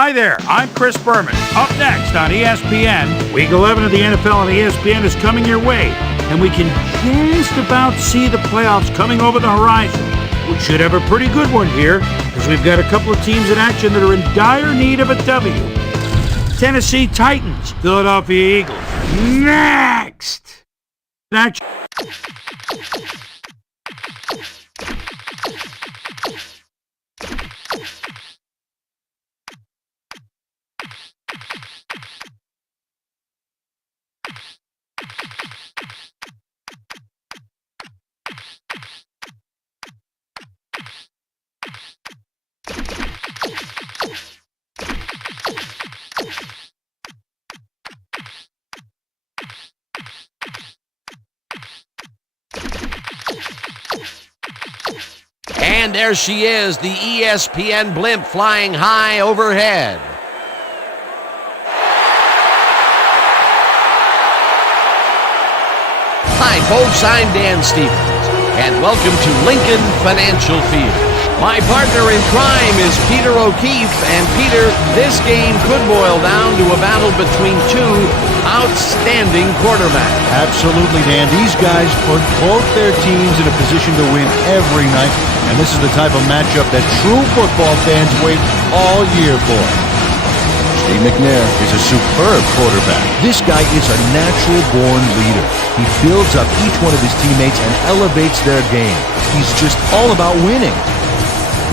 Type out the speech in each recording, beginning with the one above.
Hi there, I'm Chris Berman. Up next on ESPN, Week 11 of the NFL on ESPN is coming your way, and we can just about see the playoffs coming over the horizon. We should have a pretty good one here, because we've got a couple of teams in action that are in dire need of a W. Tennessee Titans, Philadelphia Eagles. Next! And there she is, the ESPN blimp flying high overhead. Hi folks, I'm Dan Stevens, and welcome to Lincoln Financial Field. My partner in crime is Peter O'Keefe, and Peter, this game could boil down to a battle between two outstanding quarterbacks. Absolutely, Dan. These guys put both their teams in a position to win every night, and this is the type of matchup that true football fans wait all year for. Steve McNair is a superb quarterback. This guy is a natural-born leader. He builds up each one of his teammates and elevates their game. He's just all about winning.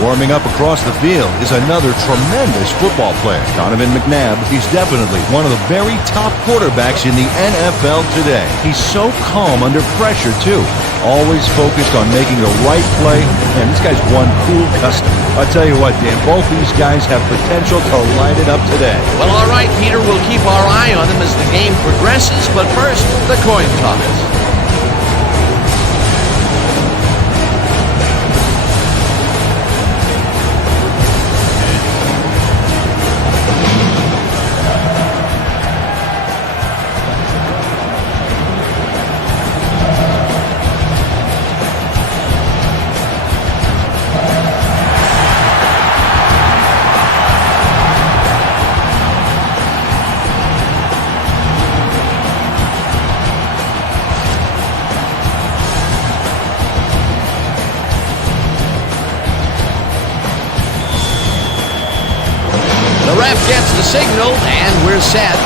Warming up across the field is another tremendous football player, Donovan McNabb. He's definitely one of the very top quarterbacks in the NFL today. He's so calm under pressure, too. Always focused on making the right play. And this guy's one cool customer. I'll tell you what, Dan, both these guys have potential to light it up today. Well, all right, Peter, we'll keep our eye on them as the game progresses, but first, the coin toss. The ref gets the signal, and we're set.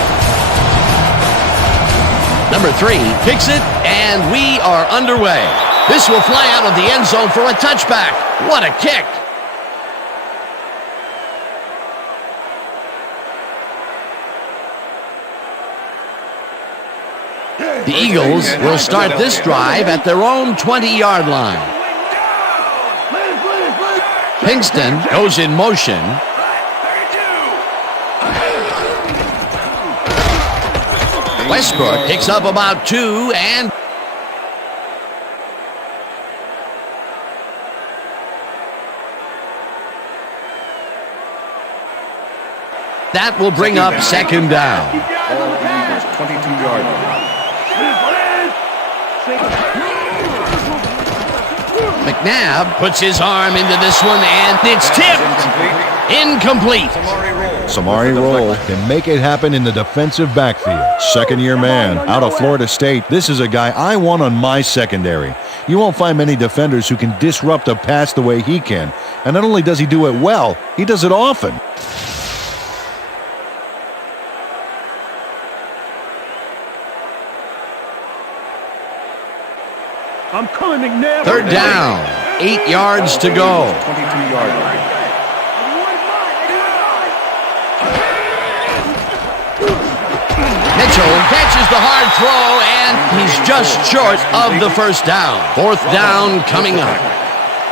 Number 3 kicks it, and we are underway. This will fly out of the end zone for a touchback. What a kick! The Eagles will start this drive at their own 20-yard line. Pinkston goes in motion. Westbrook picks up about 2, and that will bring up second down. 22-yard line. McNabb puts his arm into this one, and it's tipped. Incomplete. Samari Rolle can make it happen in the defensive backfield. Second-year man out of Florida State. This is a guy I want on my secondary. You won't find many defenders who can disrupt a pass the way he can. And not only does he do it well, he does it often. I'm coming, McNabb. Third down, 8 yards to go. 22-yard line. Mitchell catches the hard throw, and he's just short of the first down. Fourth down coming up.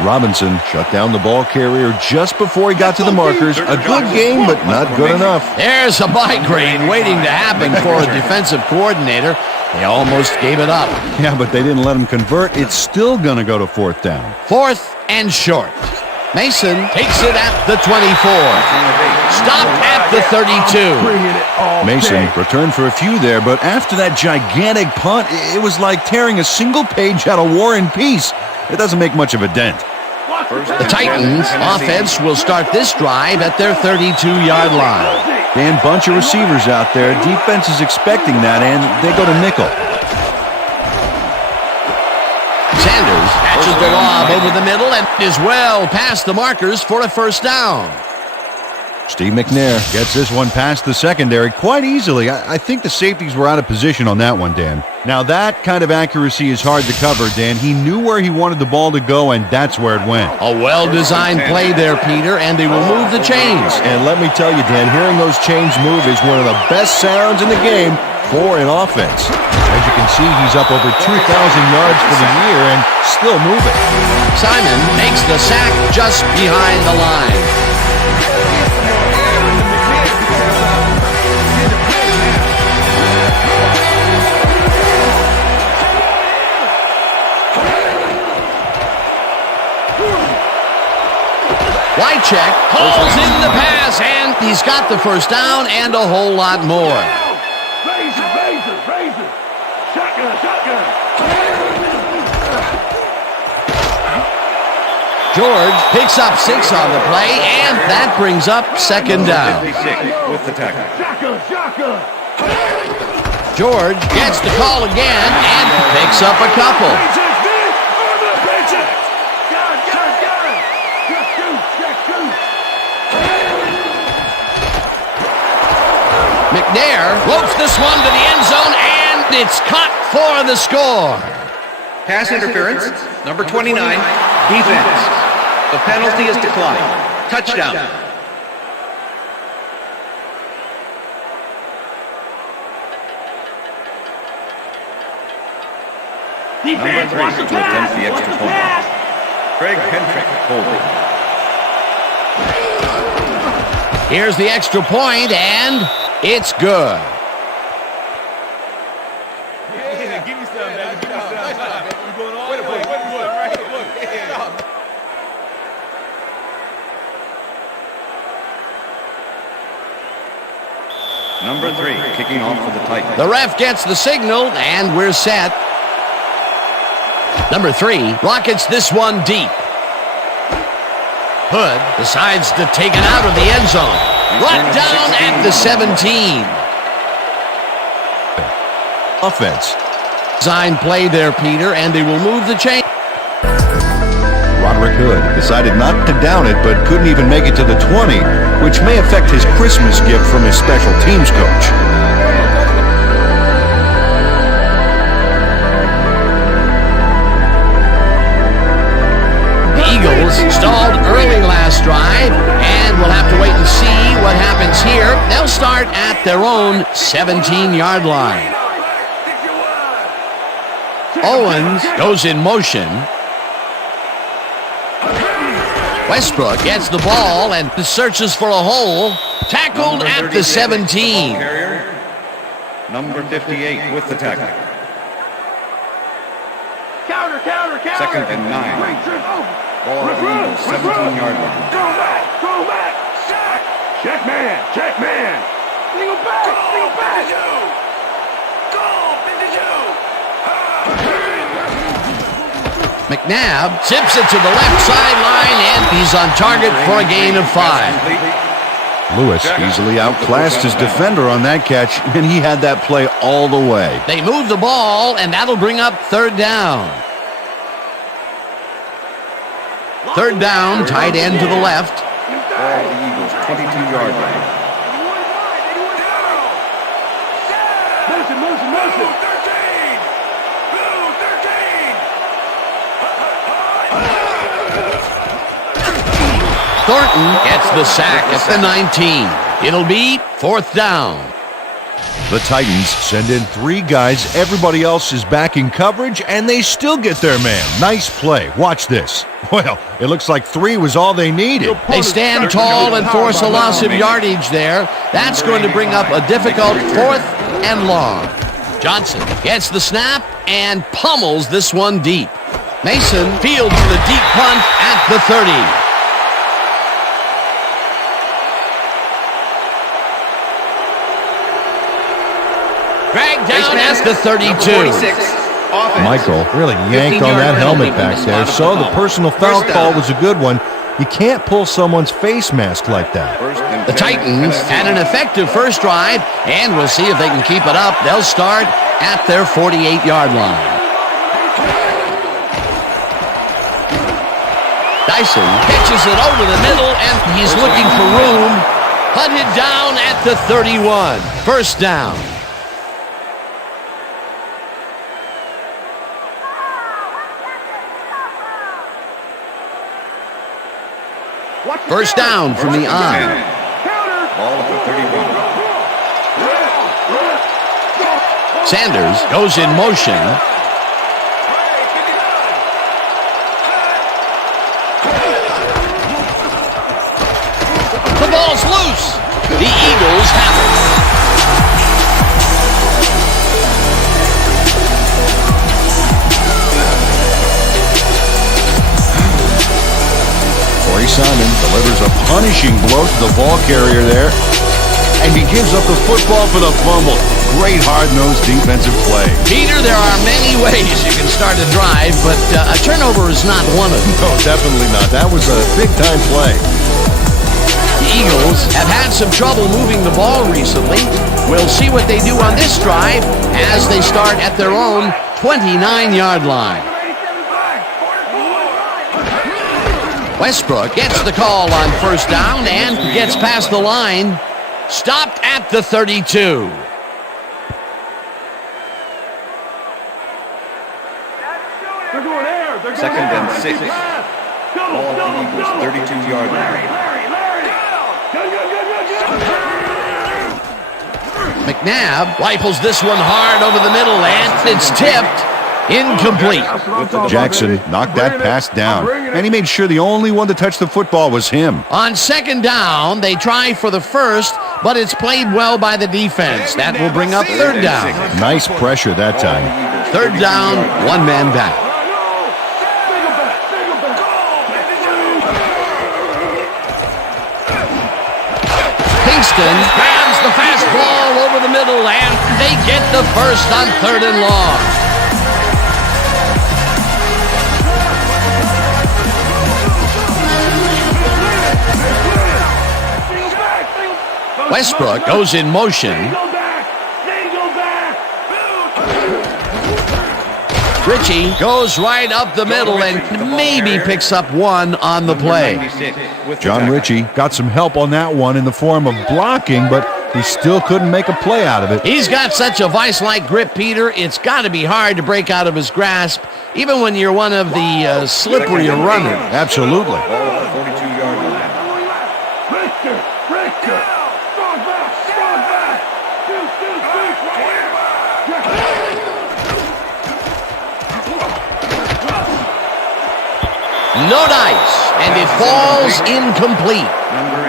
Robinson shut down the ball carrier just before he got to the markers. A good game, but not good enough. There's a migraine waiting to happen for a defensive coordinator. They almost gave it up. Yeah, but they didn't let him convert. It's still going to go to fourth down. Fourth and short. Mason takes it at the 24. Stopped at the 32. Mason returned for a few there, but after that gigantic punt, it was like tearing a single page out of War and Peace. It doesn't make much of a dent. The Titans offense will start this drive at their 32-yard line. Dan, bunch of receivers out there. Defense is expecting that, and they go to nickel. Sanders catches the lob over the middle and is well past the markers for a first down. Steve McNair gets this one past the secondary quite easily. I think the safeties were out of position on that one, Dan. Now, that kind of accuracy is hard to cover, Dan. He knew where he wanted the ball to go, and that's where it went. A well-designed play there, Peter, and they will move the chains. And let me tell you, Dan, hearing those chains move is one of the best sounds in the game for an offense. As you can see, he's up over 2,000 yards for the year and still moving. Simon makes the sack just behind the line. Wycheck pulls in the pass, and he's got the first down and a whole lot more. George picks up 6 on the play, and that brings up second down. With the tackle. George gets the call again and picks up a couple. McNair floats this one to the end zone, and it's caught for the score. Pass interference, number 29, defense. The penalty is declined. Touchdown. Number 3 to attempt the extra point. Craig Hentrick holding. Here's the extra point, and it's good. Number 3 kicking off for the Titans. The ref gets the signal, and we're set. Number 3 rockets this one deep. Hood decides to take it out of the end zone. Brought down at the 17. Offense. Design play there, Peter, and they will move the chain. Roderick Hood decided not to down it, but couldn't even make it to the 20, which may affect his Christmas gift from his special teams coach. The Eagles stalled early last drive, and we'll have to wait and see what happens here. They'll start at their own 17-yard line. Owens goes in motion. Westbrook gets the ball and searches for a hole. Tackled at the 17. Number 58 with the tackle. Counter. Second and 9. Ball at the Eagles, 17-yard line. Go back. Check man. Single back. McNabb zips it to the left sideline, and he's on target for a gain of 5. Lewis easily outclassed his defender on that catch, and he had that play all the way. They move the ball, and that'll bring up third down. Third down, tight end to the left. Ball at the Eagles, 22-yard line. Motion. Thornton gets the sack at the 19. It'll be fourth down. The Titans send in 3 guys. Everybody else is back in coverage, and they still get their man. Nice play. Watch this. Well, it looks like 3 was all they needed. They stand tall and force a loss of yardage there. That's going to bring up a difficult 4th and long. Johnson gets the snap and pummels this one deep. Mason fields the deep punt at the 30. Dragged down at the 32. Offense. Michael really yanked on that helmet back there, so the personal foul call was a good one. You can't pull someone's face mask like that. The Titans had an effective first drive, and we'll see if they can keep it up. They'll start at their 48-yard line. Dyson catches it over the middle, and he's looking for room. Hunted down at the 31. First down. First down from the I. Ball at the 31. Sanders goes in motion. The ball's loose. The Eagles have it. Simon delivers a punishing blow to the ball carrier there, and he gives up the football for the fumble. Great hard-nosed defensive play. Peter, there are many ways you can start a drive, but a turnover is not one of them. No, definitely not. That was a big-time play. The Eagles have had some trouble moving the ball recently. We'll see what they do on this drive as they start at their own 29-yard line. Westbrook gets the call on first down and gets past the line. Stopped at the 32. Second and 6. Ball at the Eagles' 32-yard line. McNabb rifles this one hard over the middle, and it's tipped. Incomplete. Jackson knocked that pass down, and he made sure the only one to touch the football was him. On second down, they try for the first, but it's played well by the defense. That will bring up third down. Nice pressure that time. Third down, one man back. Kingston grabs the fastball over the middle, and they get the first on third and long. Westbrook goes in motion. Ritchie goes right up the middle and maybe picks up one on the play. John Ritchie got some help on that one in the form of blocking, but he still couldn't make a play out of it. He's got such a vice-like grip, Peter. It's got to be hard to break out of his grasp, even when you're one of the slipperier runners. Absolutely. No dice, and it falls incomplete.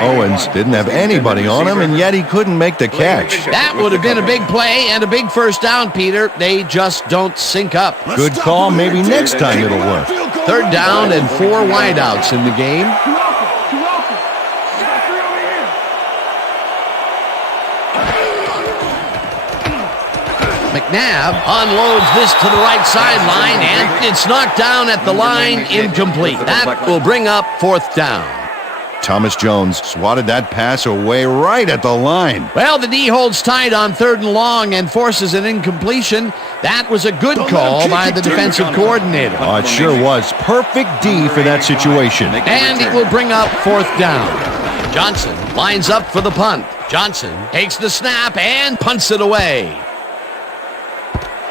Owens didn't have anybody on him, and yet he couldn't make the catch. That would have been a big play and a big first down, Peter. They just don't sync up. Good call. Maybe next time it'll work. Third down and 4 wideouts in the game. McNabb unloads this to the right sideline, and it's knocked down at the line, incomplete. That will bring up fourth down. Thomas Jones swatted that pass away right at the line. Well, the D holds tight on third and long and forces an incompletion. That was a good call by the defensive coordinator. Oh, it sure was. Perfect D for that situation. And it will bring up fourth down. Johnson lines up for the punt. Johnson takes the snap and punts it away.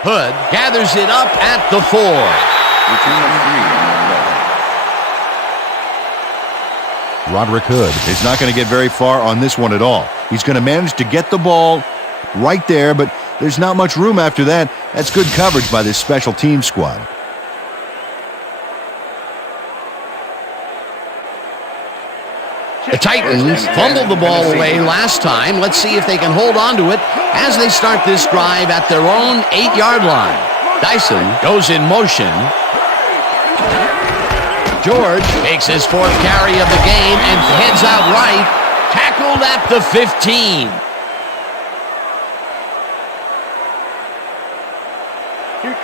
Hood gathers it up at the 4. Roderick Hood is not going to get very far on this one at all. He's going to manage to get the ball right there, but there's not much room after that. That's good coverage by this special team squad. The Titans fumbled the ball away last time. Let's see if they can hold on to it as they start this drive at their own 8-yard line. Dyson goes in motion. George takes his 4th carry of the game and heads out right. Tackled at the 15.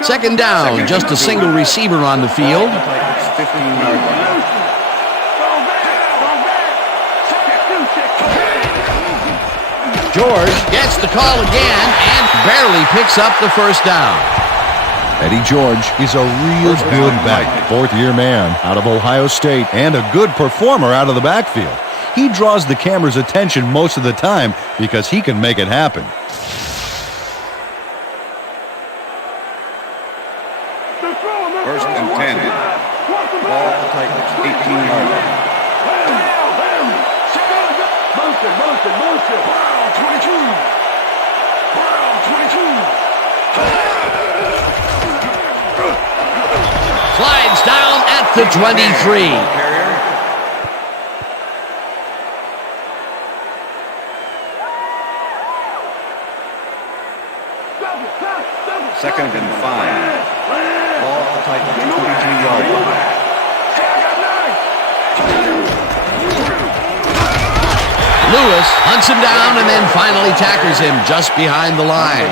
Second down, just a single receiver on the field. 15-yard line. George gets the call again and barely picks up the first down. Eddie George is a real good back, fourth-year man out of Ohio State and a good performer out of the backfield. He draws the camera's attention most of the time because he can make it happen. First and 10. Ball at the Titans, 18-yard line. Slides down at the 23. Second and 5. Ball at the Titans, 22-yard line. Lewis hunts him down and then finally tackles him just behind the line.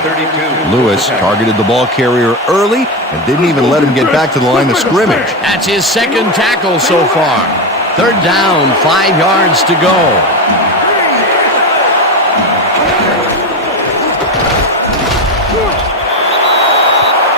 Lewis targeted the ball carrier early and didn't even let him get back to the line of scrimmage. That's his second tackle so far. Third down, 5 yards to go.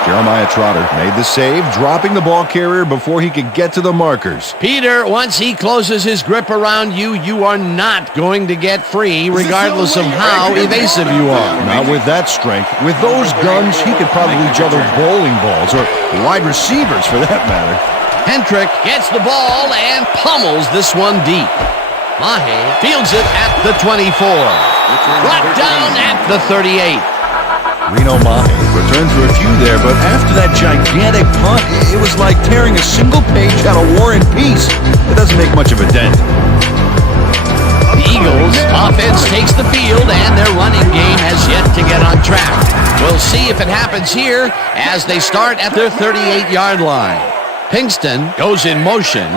Jeremiah Trotter made the save, dropping the ball carrier before he could get to the markers. Peter, once he closes his grip around you, you are not going to get free, regardless of how evasive you are. Not with that strength. With those guns, he could probably juggle bowling balls, or wide receivers for that matter. Hendrick gets the ball and pummels this one deep. Mahe fields it at the 24. Brought down at the 38. Reno Mahe returned for a few there, but after that gigantic punt, it was like tearing a single page out of War and Peace. It doesn't make much of a dent. The Eagles' offense takes the field, and their running game has yet to get on track. We'll see if it happens here as they start at their 38-yard line. Pinkston goes in motion.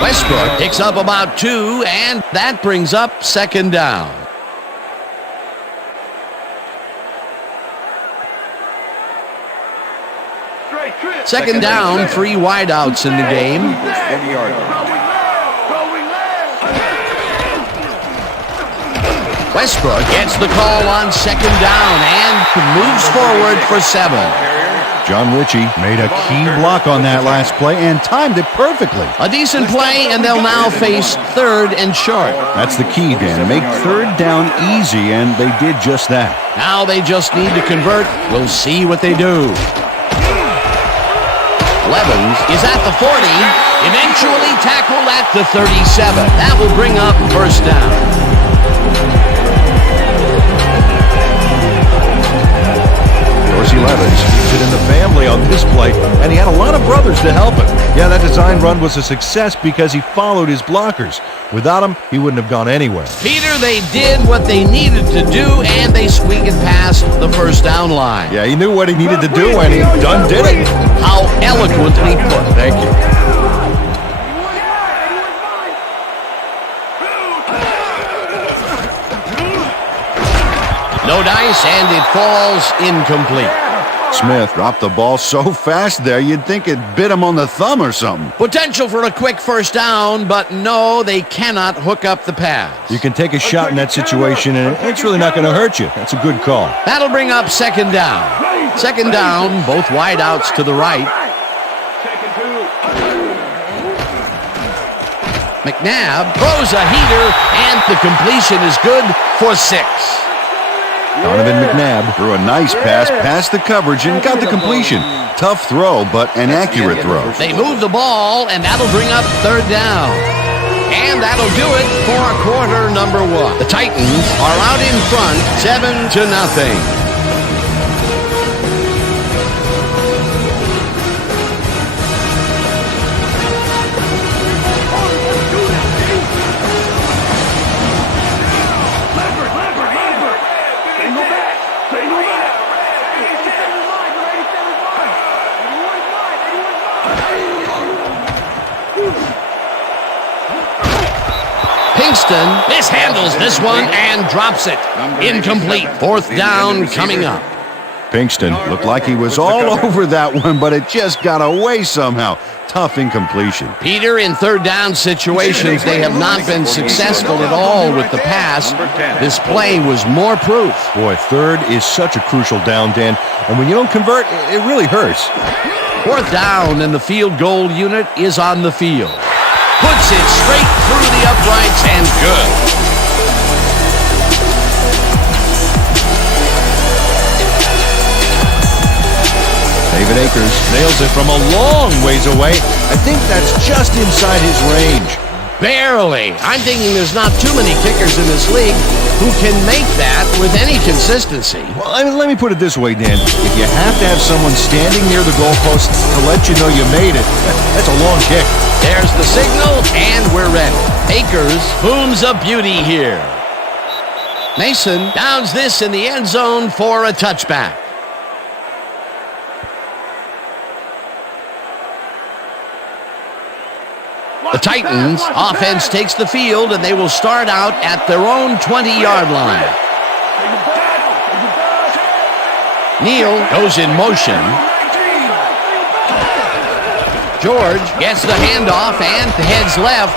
Westbrook picks up about 2, and that brings up second down. Second down, 3 wideouts in the game. 40-yard line. Westbrook gets the call on second down and moves forward for 7. John Ritchie made a key block on that last play and timed it perfectly. A decent play, and they'll now face third and short. That's the key, Dan. Make third down easy, and they did just that. Now they just need to convert. We'll see what they do. Levens is at the 40, eventually tackled at the 37. That will bring up first down. Dorsey Levens keeps it in the family on this play, and he had a lot of brothers to help him. Yeah, that design run was a success because he followed his blockers. Without him, he wouldn't have gone anywhere. Peter, they did what they needed to do, and they squeaked it past the first down line. Yeah, he knew what he needed to do, and he done did it. How eloquently put. Thank you. No dice, and it falls incomplete. Smith dropped the ball so fast there, you'd think it bit him on the thumb or something. Potential for a quick first down, but no, they cannot hook up the pass. You can take a shot in that situation, and it's really not going to hurt you. That's a good call. That'll bring up second down. Second down, both wideouts to the right. McNabb throws a heater, and the completion is good for 6. Donovan McNabb threw a nice pass past the coverage and got the completion. Tough throw, but an accurate throw. They move the ball, and that'll bring up third down. And that'll do it for quarter number 1. The Titans are out in front, 7-0. Pinkston mishandles this one and drops it. Incomplete. Fourth down coming up. Pinkston looked like he was all over that one, but it just got away somehow. Tough incompletion. Peter, in third down situations, they have not been successful at all with the pass. This play was more proof. Boy, third is such a crucial down, Dan, and when you don't convert, it really hurts. Fourth down, and the field goal unit is on the field. Puts it straight through the uprights and good. David Akers nails it from a long ways away. I think that's just inside his range. Barely. I'm thinking there's not too many kickers in this league who can make that with any consistency. Well, let me put it this way, Dan. If you have to have someone standing near the goalpost to let you know you made it, that's a long kick. There's the signal, and we're ready. Akers booms a beauty here. Mason downs this in the end zone for a touchback. The Titans offense takes the field, and they will start out at their own 20-yard line. Neal goes in motion. George gets the handoff and heads left.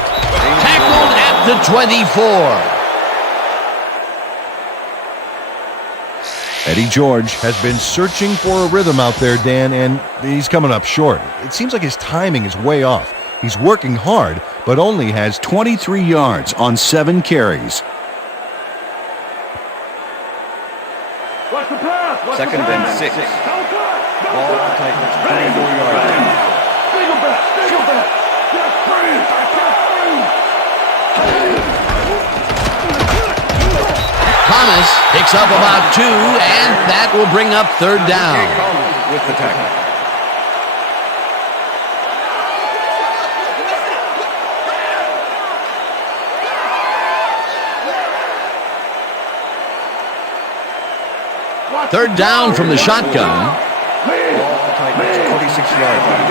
Tackled at the 24. Eddie George has been searching for a rhythm out there, Dan, and he's coming up short. It seems like his timing is way off. He's working hard, but only has 23 yards on 7 carries. Second and 6. Ball at the Titans, 24-yard line. Thomas picks up about 2, and that will bring up third down. With the tackle. Third down from the shotgun. 46-yard line.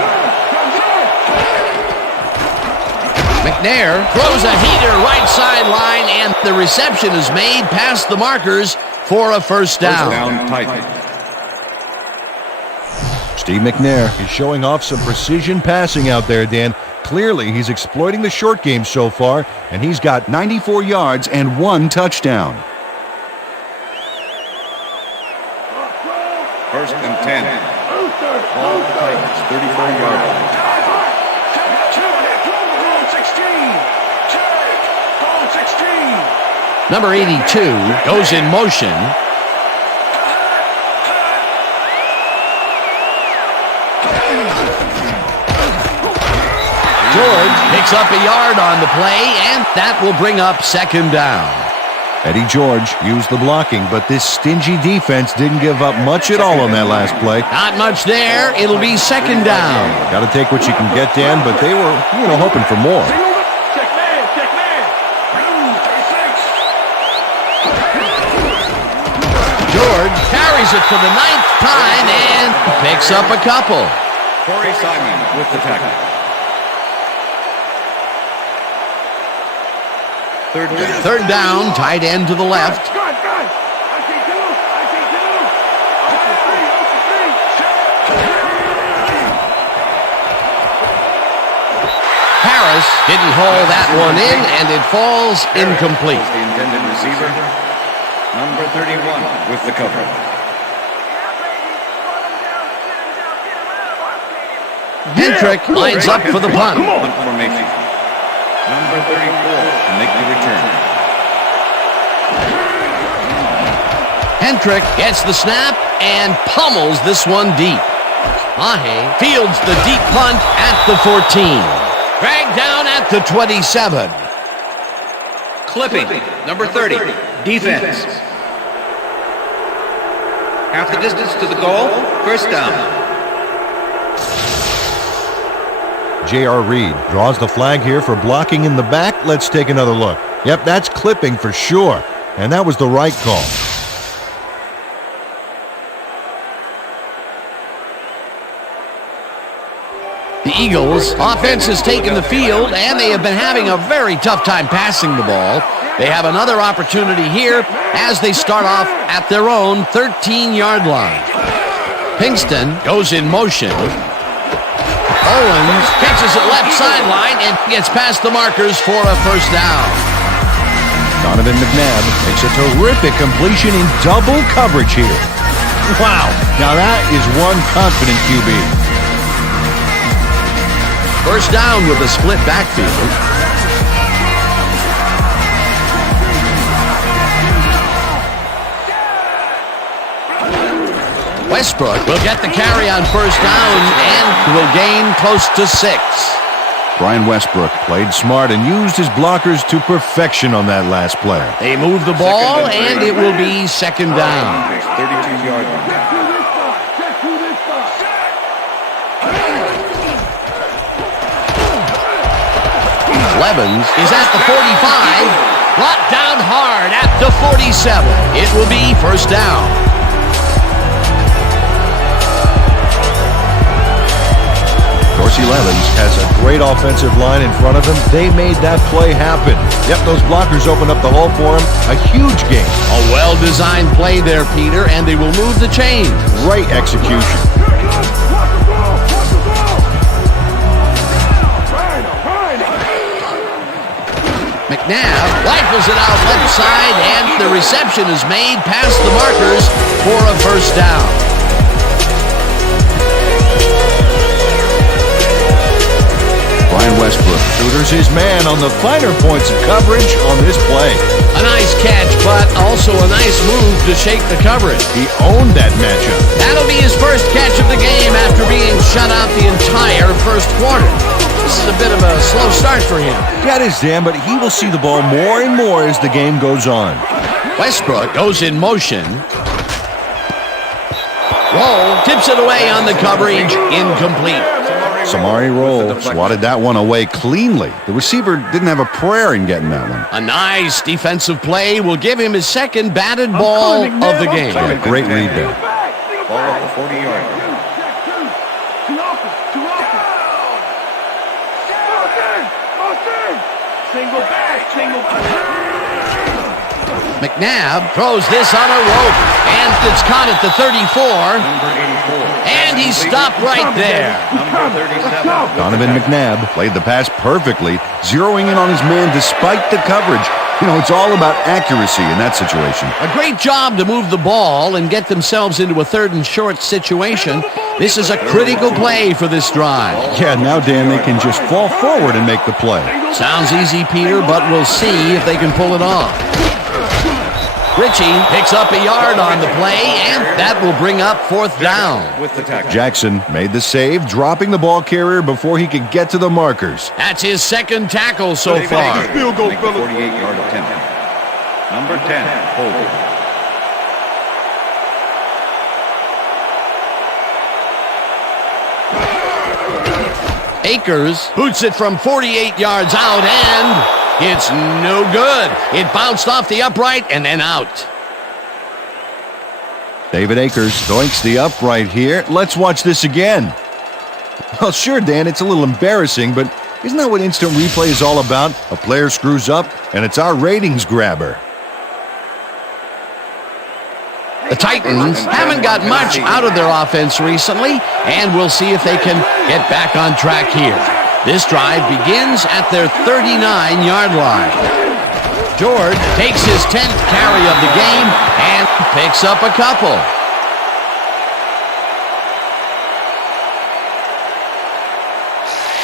McNair throws a heater right sideline, and the reception is made past the markers for a first down. First down, Titans. Steve McNair is showing off some precision passing out there, Dan. Clearly, he's exploiting the short game so far, and he's got 94 yards and 1 touchdown. First and 10. Ball at the Titans, 34-yard line. Number 82 goes in motion. George picks up a yard on the play, and that will bring up second down. Eddie George used the blocking, but this stingy defense didn't give up much at all on that last play. Not much there. It'll be second down. Got to take what you can get, Dan, but they were, hoping for more. George carries it for the 9th time and picks up a couple. Corey Simon with the tackle. Third down, tight end to the left. Harris didn't haul that one in, and it falls incomplete. The intended receiver, number 31 with the cover. Hendrick lines up for the punt. Punt formation. Number 34 to make the return. Hendrick gets the snap and pummels this one deep. Mahe fields the deep punt at the 14. Dragged down at the 27. Clipping, number 30, defense. Half the distance to the goal, first down. J.R. Reed draws the flag here for blocking in the back. Let's take another look. Yep, that's clipping for sure. And that was the right call. The Eagles. Offense has taken the field, and they have been having a very tough time passing the ball. They have another opportunity here as they start off at their own 13-yard line. Pinkston goes in motion. Owens catches it left sideline and gets past the markers for a first down. Donovan McNabb makes a terrific completion in double coverage here. Wow, now that is one confident QB. First down with a split backfield. Westbrook will get the carry on first down and will gain close to 6. Brian Westbrook played smart and used his blockers to perfection on that last play. They move the ball, and it will be second down. 32-yard line. Levens is at the 45, brought down hard at the 47. It will be first down. Dorsey Levens has a great offensive line in front of him. They made that play happen. Yep, those blockers opened up the hole for him. A huge gain. A well-designed play there, Peter, and they will move the chains. Great execution. McNabb rifles it out left side, and the reception is made past the markers for a first down. Brian Westbrook tutors his man on the finer points of coverage on this play. A nice catch, but also a nice move to shake the coverage. He owned that matchup. That'll be his first catch of the game after being shut out the entire first quarter. This is a bit of a slow start for him. That is, Dan, but he will see the ball more and more as the game goes on. Westbrook goes in motion. Roll tips it away on the coverage, incomplete. Samari Roll swatted that one away cleanly. The receiver didn't have a prayer in getting that one. A nice defensive play will give him his second batted ball of the game. A great read there. Ball at the 40-yard line. McNabb throws this on a rope, and it's caught at the 34. Number 84. And he's stopped right there. Number 37. Donovan McNabb played the pass perfectly, zeroing in on his man despite the coverage. You know, it's all about accuracy in that situation. A great job to move the ball and get themselves into a third and short situation. This is a critical play for this drive. Yeah, now, Dan, they can just fall forward and make the play. Sounds easy, Peter, but we'll see if they can pull it off. Ritchie picks up a yard on the play, and that will bring up fourth down. With the tackle. Jackson made the save, dropping the ball carrier before he could get to the markers. That's his second tackle so far. Field goal, 48-yard attempt. Number 10, holding. Akers boots it from 48 yards out, and it's no good. It bounced off the upright and then out. David Akers doinks the upright here. Let's watch this again. Well, sure, Dan, it's a little embarrassing, but isn't that what instant replay is all about? A player screws up, and it's our ratings grabber. The Titans haven't got much out of their offense recently, and we'll see if they can get back on track here. This drive begins at their 39-yard line. George takes his 10th carry of the game and picks up a couple.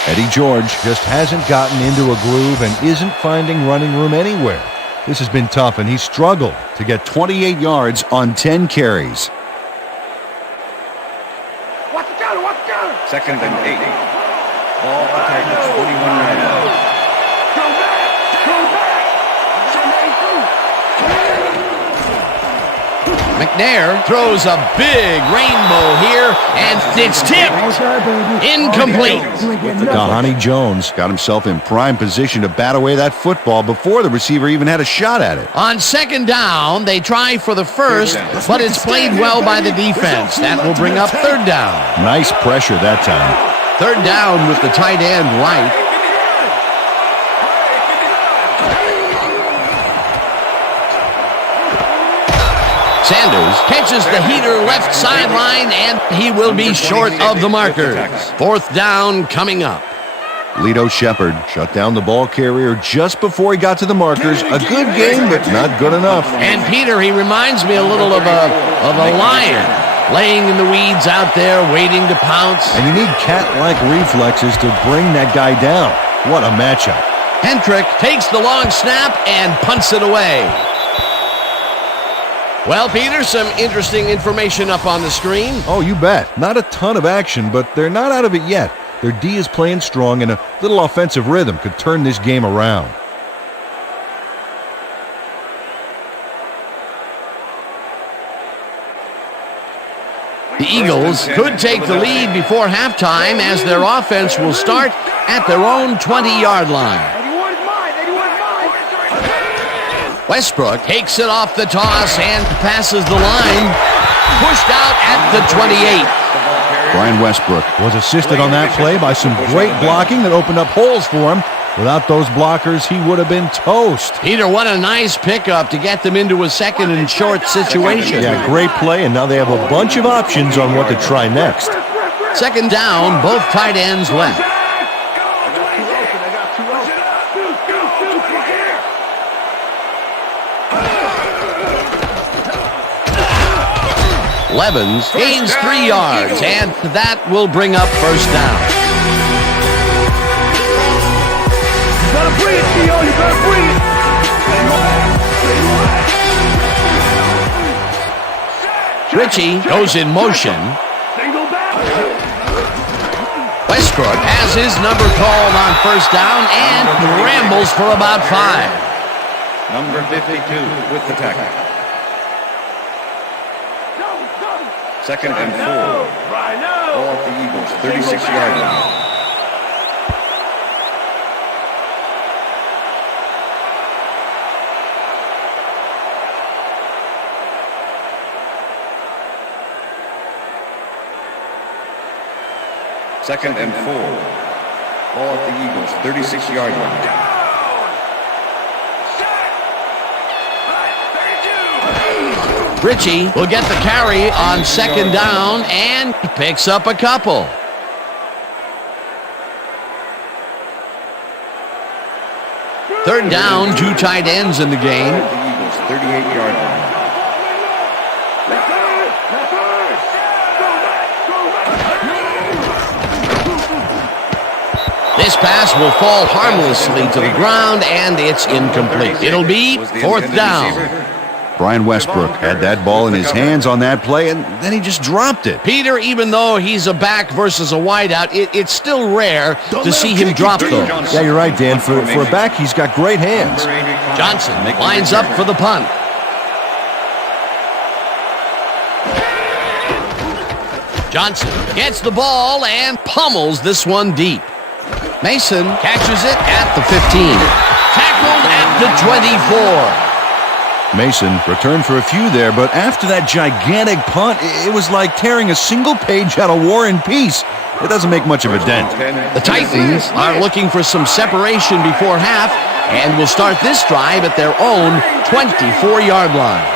Eddie George just hasn't gotten into a groove and isn't finding running room anywhere. This has been tough, and he struggled to get 28 yards on 10 carries. Second and 8. Ball at the Titans, 41-yard line. McNair throws a big rainbow here, and it's tipped. Incomplete. Dahani Jones got himself in prime position to bat away that football before the receiver even had a shot at it. On second down, they try for the first, but it's played well by the defense. That will bring up third down. Nice pressure that time. Third down with the tight end right. Sanders catches the heater left sideline, and he will be short of the markers. Fourth down coming up. Lito Shepard shut down the ball carrier just before he got to the markers. A good game, but not good enough. And Peter, he reminds me a little of a lion laying in the weeds out there waiting to pounce. And you need cat-like reflexes to bring that guy down. What a matchup. Hendrick takes the long snap and punts it away. Well, Peter, some interesting information up on the screen. Oh, you bet. Not a ton of action, but they're not out of it yet. Their D is playing strong, and a little offensive rhythm could turn this game around. The Eagles could take the lead before halftime as their offense will start at their own 20-yard line. Westbrook takes it off the toss and passes the line. Pushed out at the 28. Brian Westbrook was assisted on that play by some great blocking that opened up holes for him. Without those blockers, he would have been toast. Peter, what a nice pickup to get them into a second and short situation. Yeah, great play, and now they have a bunch of options on what to try next. Second down, both tight ends left. Levens gains 3 yards, and that will bring up first down. You gotta bring it, Theo. You gotta bring it. Richie goes in motion. Westbrook has his number called on first down and rambles for about 5. Number 52 with the tackle. Second and 4. Ball at the Eagles, 36-yard line. Second and 4. Ball at the Eagles, 36-yard line. Richie will get the carry on second down and picks up a couple. Third down, 2 tight ends in the game. The Eagles, 38-yard line. This pass will fall harmlessly to the ground, and it's incomplete. It'll be fourth down. Brian Westbrook had that ball in his hands on that play, and then he just dropped it. Peter, even though he's a back versus a wideout, it's still rare to see him drop those. Yeah, you're right, Dan. For a back, he's got great hands. Johnson lines up for the punt. Johnson gets the ball and pummels this one deep. Mason catches it at the 15. Tackled at the 24. Mason returned for a few there, but after that gigantic punt, it was like tearing a single page out of War and Peace. It doesn't make much of a dent. The Titans are looking for some separation before half and will start this drive at their own 24-yard line.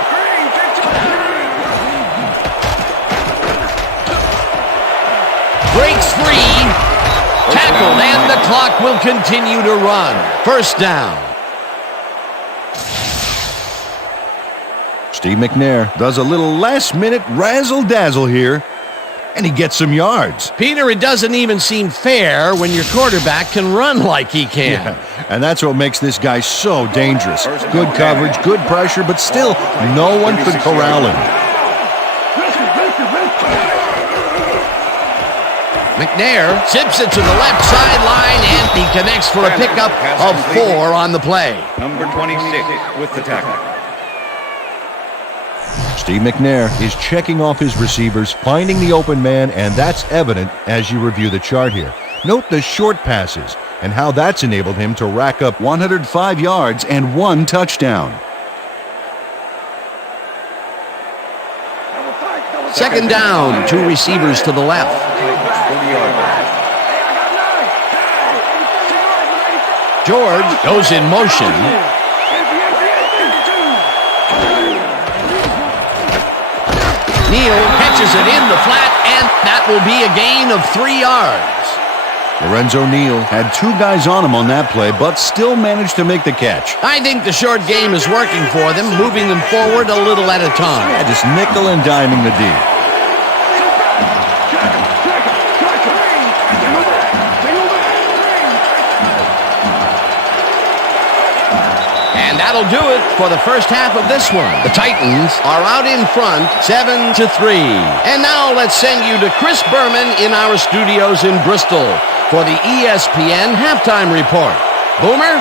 Breaks free. Tackled, and the clock will continue to run. First down. Steve McNair does a little last-minute razzle-dazzle here, and he gets some yards. Peter, it doesn't even seem fair when your quarterback can run like he can. Yeah, and that's what makes this guy so dangerous. Good coverage, good pressure, but still, no one could corral him. McNair zips it to the left sideline, and he connects for a pickup of 4 on the play. Number 26 with the tackle. Steve McNair is checking off his receivers, finding the open man, and that's evident as you review the chart here. Note the short passes and how that's enabled him to rack up 105 yards and 1 touchdown. Second down, 2 receivers to the left. George goes in motion. Neal catches it in the flat, and that will be a gain of 3 yards. Lorenzo Neal had 2 guys on him on that play, but still managed to make the catch. I think the short game is working for them, moving them forward a little at a time. Yeah, just nickel and diming the deal. And that'll do it for the first half of this one. The Titans are out in front, 7-3. And now let's send you to Chris Berman in our studios in Bristol for the ESPN halftime report. Boomer?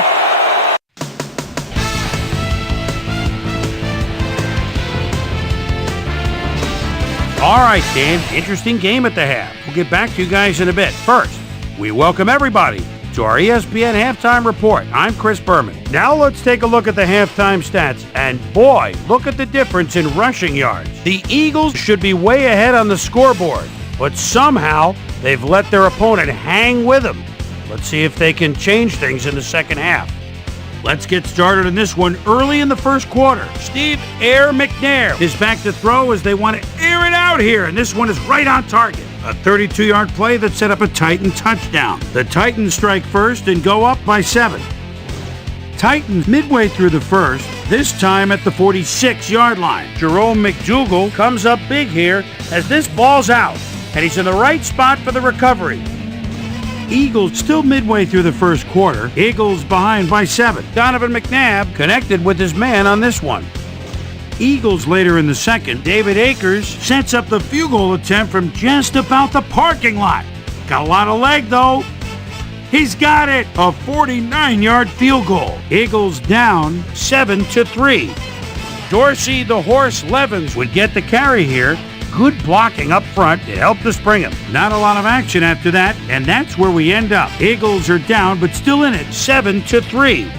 All right, Dan, interesting game at the half. We'll get back to you guys in a bit. First, we welcome everybody to our ESPN halftime report. I'm Chris Berman. Now let's take a look at the halftime stats. And boy, look at the difference in rushing yards. The Eagles should be way ahead on the scoreboard, but somehow they've let their opponent hang with them. Let's see if they can change things in the second half. Let's get started in this one early in the first quarter. Steve Air McNair is back to throw as they want to air it out here, and this one is right on target. A 32-yard play that set up a Titan touchdown. The Titans strike first and go up by 7. Titans midway through the first, this time at the 46-yard line. Jerome McDougal comes up big here as this ball's out, and he's in the right spot for the recovery. Eagles still midway through the first quarter. Eagles behind by 7. Donovan McNabb connected with his man on this one. Eagles later in the second. David Akers sets up the field goal attempt from just about the parking lot. Got a lot of leg though. He's got it. A 49-yard field goal. Eagles down 7-3. Dorsey the Horse Levens would get the carry here. Good blocking up front to help the Springham. Not a lot of action after that, and that's where we end up. Eagles are down, but still in it, 7-3.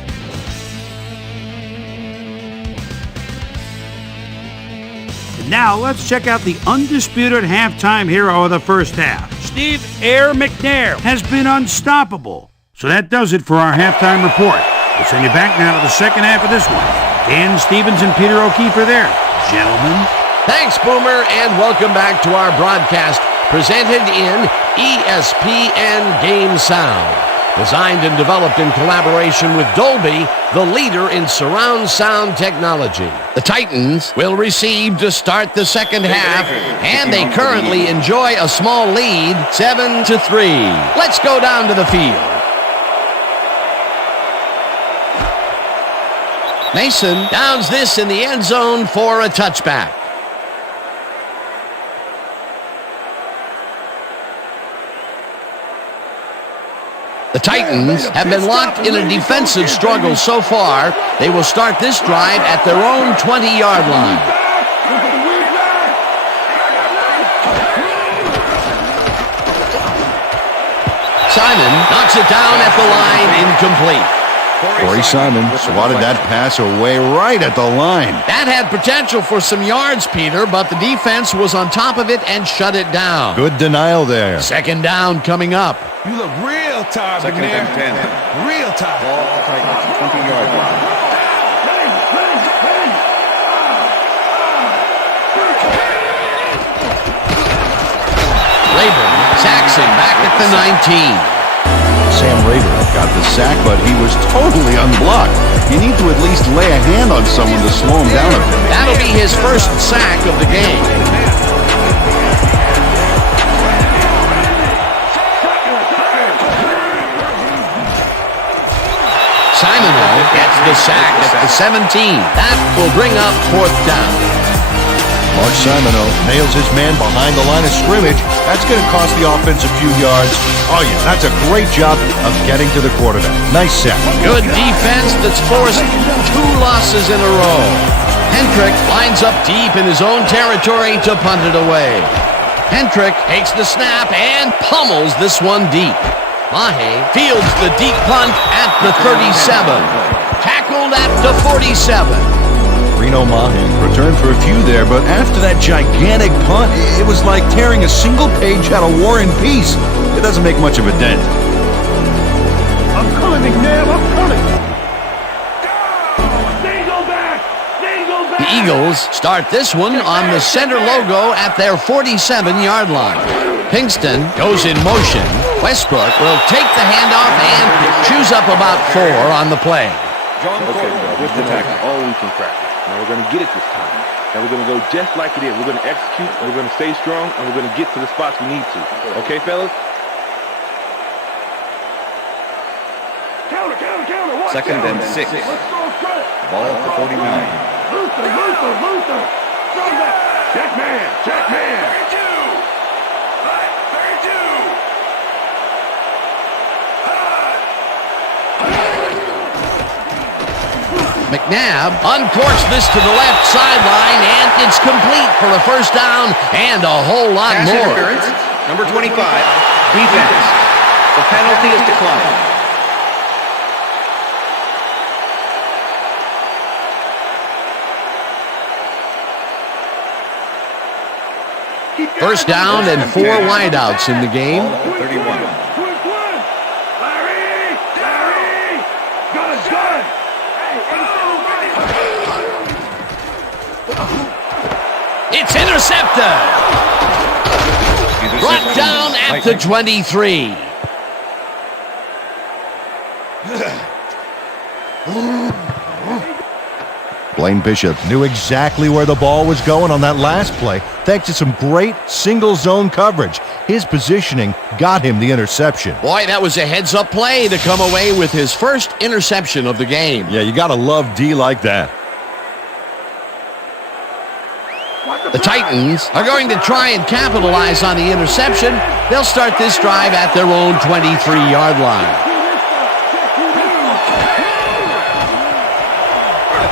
And now let's check out the undisputed halftime hero of the first half. Steve Air McNair has been unstoppable. So that does it for our halftime report. We'll send you back now to the second half of this one. Dan Stevens and Peter O'Keefe are there. Gentlemen. Thanks, Boomer, and welcome back to our broadcast presented in ESPN Game Sound. Designed and developed in collaboration with Dolby, the leader in surround sound technology. The Titans will receive to start the second half, and they currently enjoy a small lead, 7-3. Let's go down to the field. Mason downs this in the end zone for a touchback. The Titans have been locked in a defensive struggle so far. They will start this drive at their own 20-yard line. Simon knocks it down at the line, incomplete. Corey Simon swatted that pass away right at the line. That had potential for some yards, Peter, but the defense was on top of it and shut it down. Good denial there. Second down coming up. You look real tired, Second man. and 10. Real tired. Ball Titans 20-yard line. Rayburn sacks him back at the 19. Sam Rayburn got the sack, but he was totally unblocked. You need to at least lay a hand on someone to slow him down a bit. That'll be his first sack of the game. Simoneau gets the sack at the 17. That will bring up fourth down. Mark Simoneau nails his man behind the line of scrimmage. That's going to cost the offense a few yards. Oh, yeah, that's a great job of getting to the quarterback. Nice sack. Good defense that's forced 2 losses in a row. Hendrick lines up deep in his own territory to punt it away. Hendrick takes the snap and pummels this one deep. Mahe fields the deep punt at the 37. Tackled at the 47. Reno Mahe returned for a few there, but after that gigantic punt, it was like tearing a single page out of War and Peace. It doesn't make much of a dent. I'm coming, McNabb. I'm coming. Eagles start this one on the center logo at their 47-yard line. Pinkston goes in motion. Westbrook will take the handoff and chews up about 4 on the play. Okay, with the tackle, all we can practice. Now we're going to get it this time. Now we're going to go just like it is. We're going to execute, and we're going to stay strong, and we're going to get to the spots we need to. Okay, fellas? Counter. Watch Second out. and 6. Let's go straight. Ball at the 49. Luther. Check man. 32. McNabb uncorks this to the left sideline, and it's complete for a first down and a whole lot Pass more. interference, number 25, defense. The penalty is declined. First down and 4 wideouts in the game. Ball at the 31. Larry! Gun! It's intercepted. Brought down at the 23. Blaine Bishop knew exactly where the ball was going on that last play, thanks to some great single-zone coverage. His positioning got him the interception. Boy, that was a heads-up play to come away with his first interception of the game. Yeah, you gotta love D like that. The Titans are going to try and capitalize on the interception. They'll start this drive at their own 23-yard line.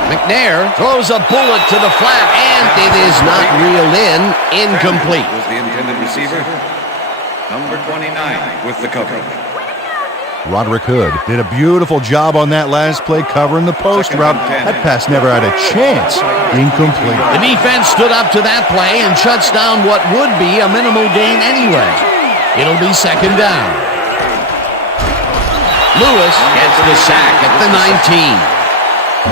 McNair throws a bullet to the flat, and it is not reeled in. Incomplete. Was the intended receiver. Number 29 with the coverage. Roderick Hood did a beautiful job on that last play covering the post route. That pass never had a chance. Incomplete. The defense stood up to that play and shuts down what would be a minimal gain anyway. It'll be second down. Lewis gets the sack at the 19.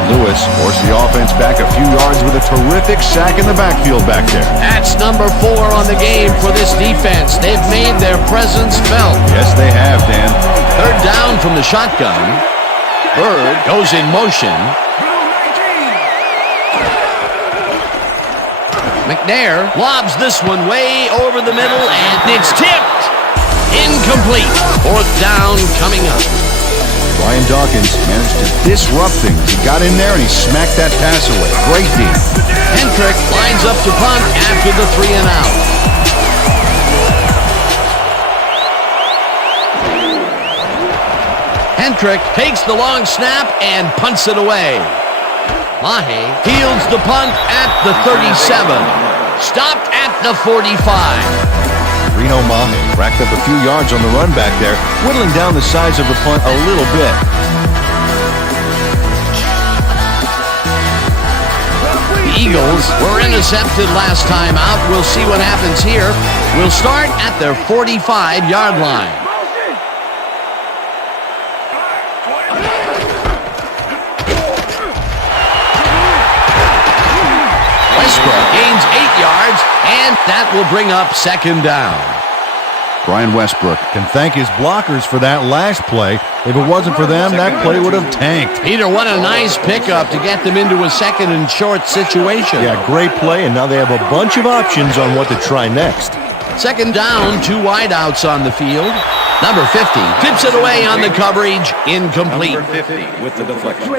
Lewis forced the offense back a few yards with a terrific sack in the backfield back there. That's number 4 on the game for this defense. They've made their presence felt. Yes, they have, Dan. Third down from the shotgun. Bird goes in motion. McNair lobs this one way over the middle, and it's tipped. Incomplete. Fourth down coming up. Brian Dawkins managed to disrupt things. He got in there and he smacked that pass away. Great D. Hendrick lines up to punt after the 3 and out. Hendrick takes the long snap and punts it away. Mahe fields the punt at the 37. Stopped at the 45. Reno Mahe racked up a few yards on the run back there, whittling down the size of the punt a little bit. The Eagles were intercepted last time out. We'll see what happens here. We'll start at their 45-yard line. Westbrook gains 8 yards, and that will bring up second down. Brian Westbrook can thank his blockers for that last play. If it wasn't for them, that play would have tanked. Peter, what a nice pickup to get them into a second and short situation. Yeah, great play, and now they have a bunch of options on what to try next. Second down, 2 wideouts on the field. Number 50 tips it away on the coverage. Incomplete. Number 50 with the deflection.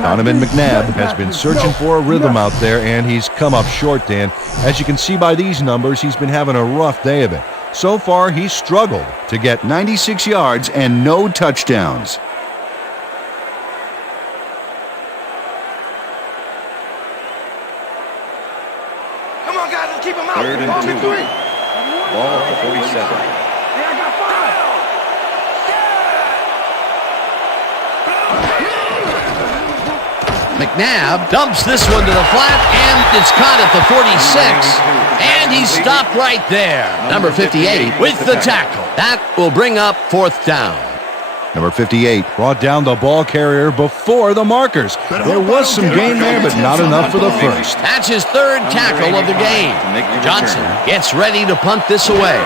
Donovan McNabb has been searching for a rhythm out there, and he's come up short, Dan. As you can see by these numbers, he's been having a rough day of it. So far, he's struggled to get 96 yards and no touchdowns. Come on, guys, let's keep him out. 3rd and 2. Ball at the 47. Yeah, I got 5. McNabb dumps this one to the flat, and it's caught at the 46. And he's stopped right there. Number 58 with the tackle. That will bring up fourth down. Number 58 brought down the ball carrier before the markers. There was some gain there, but not enough for the first. That's his third tackle of the game. Johnson gets ready to punt this away.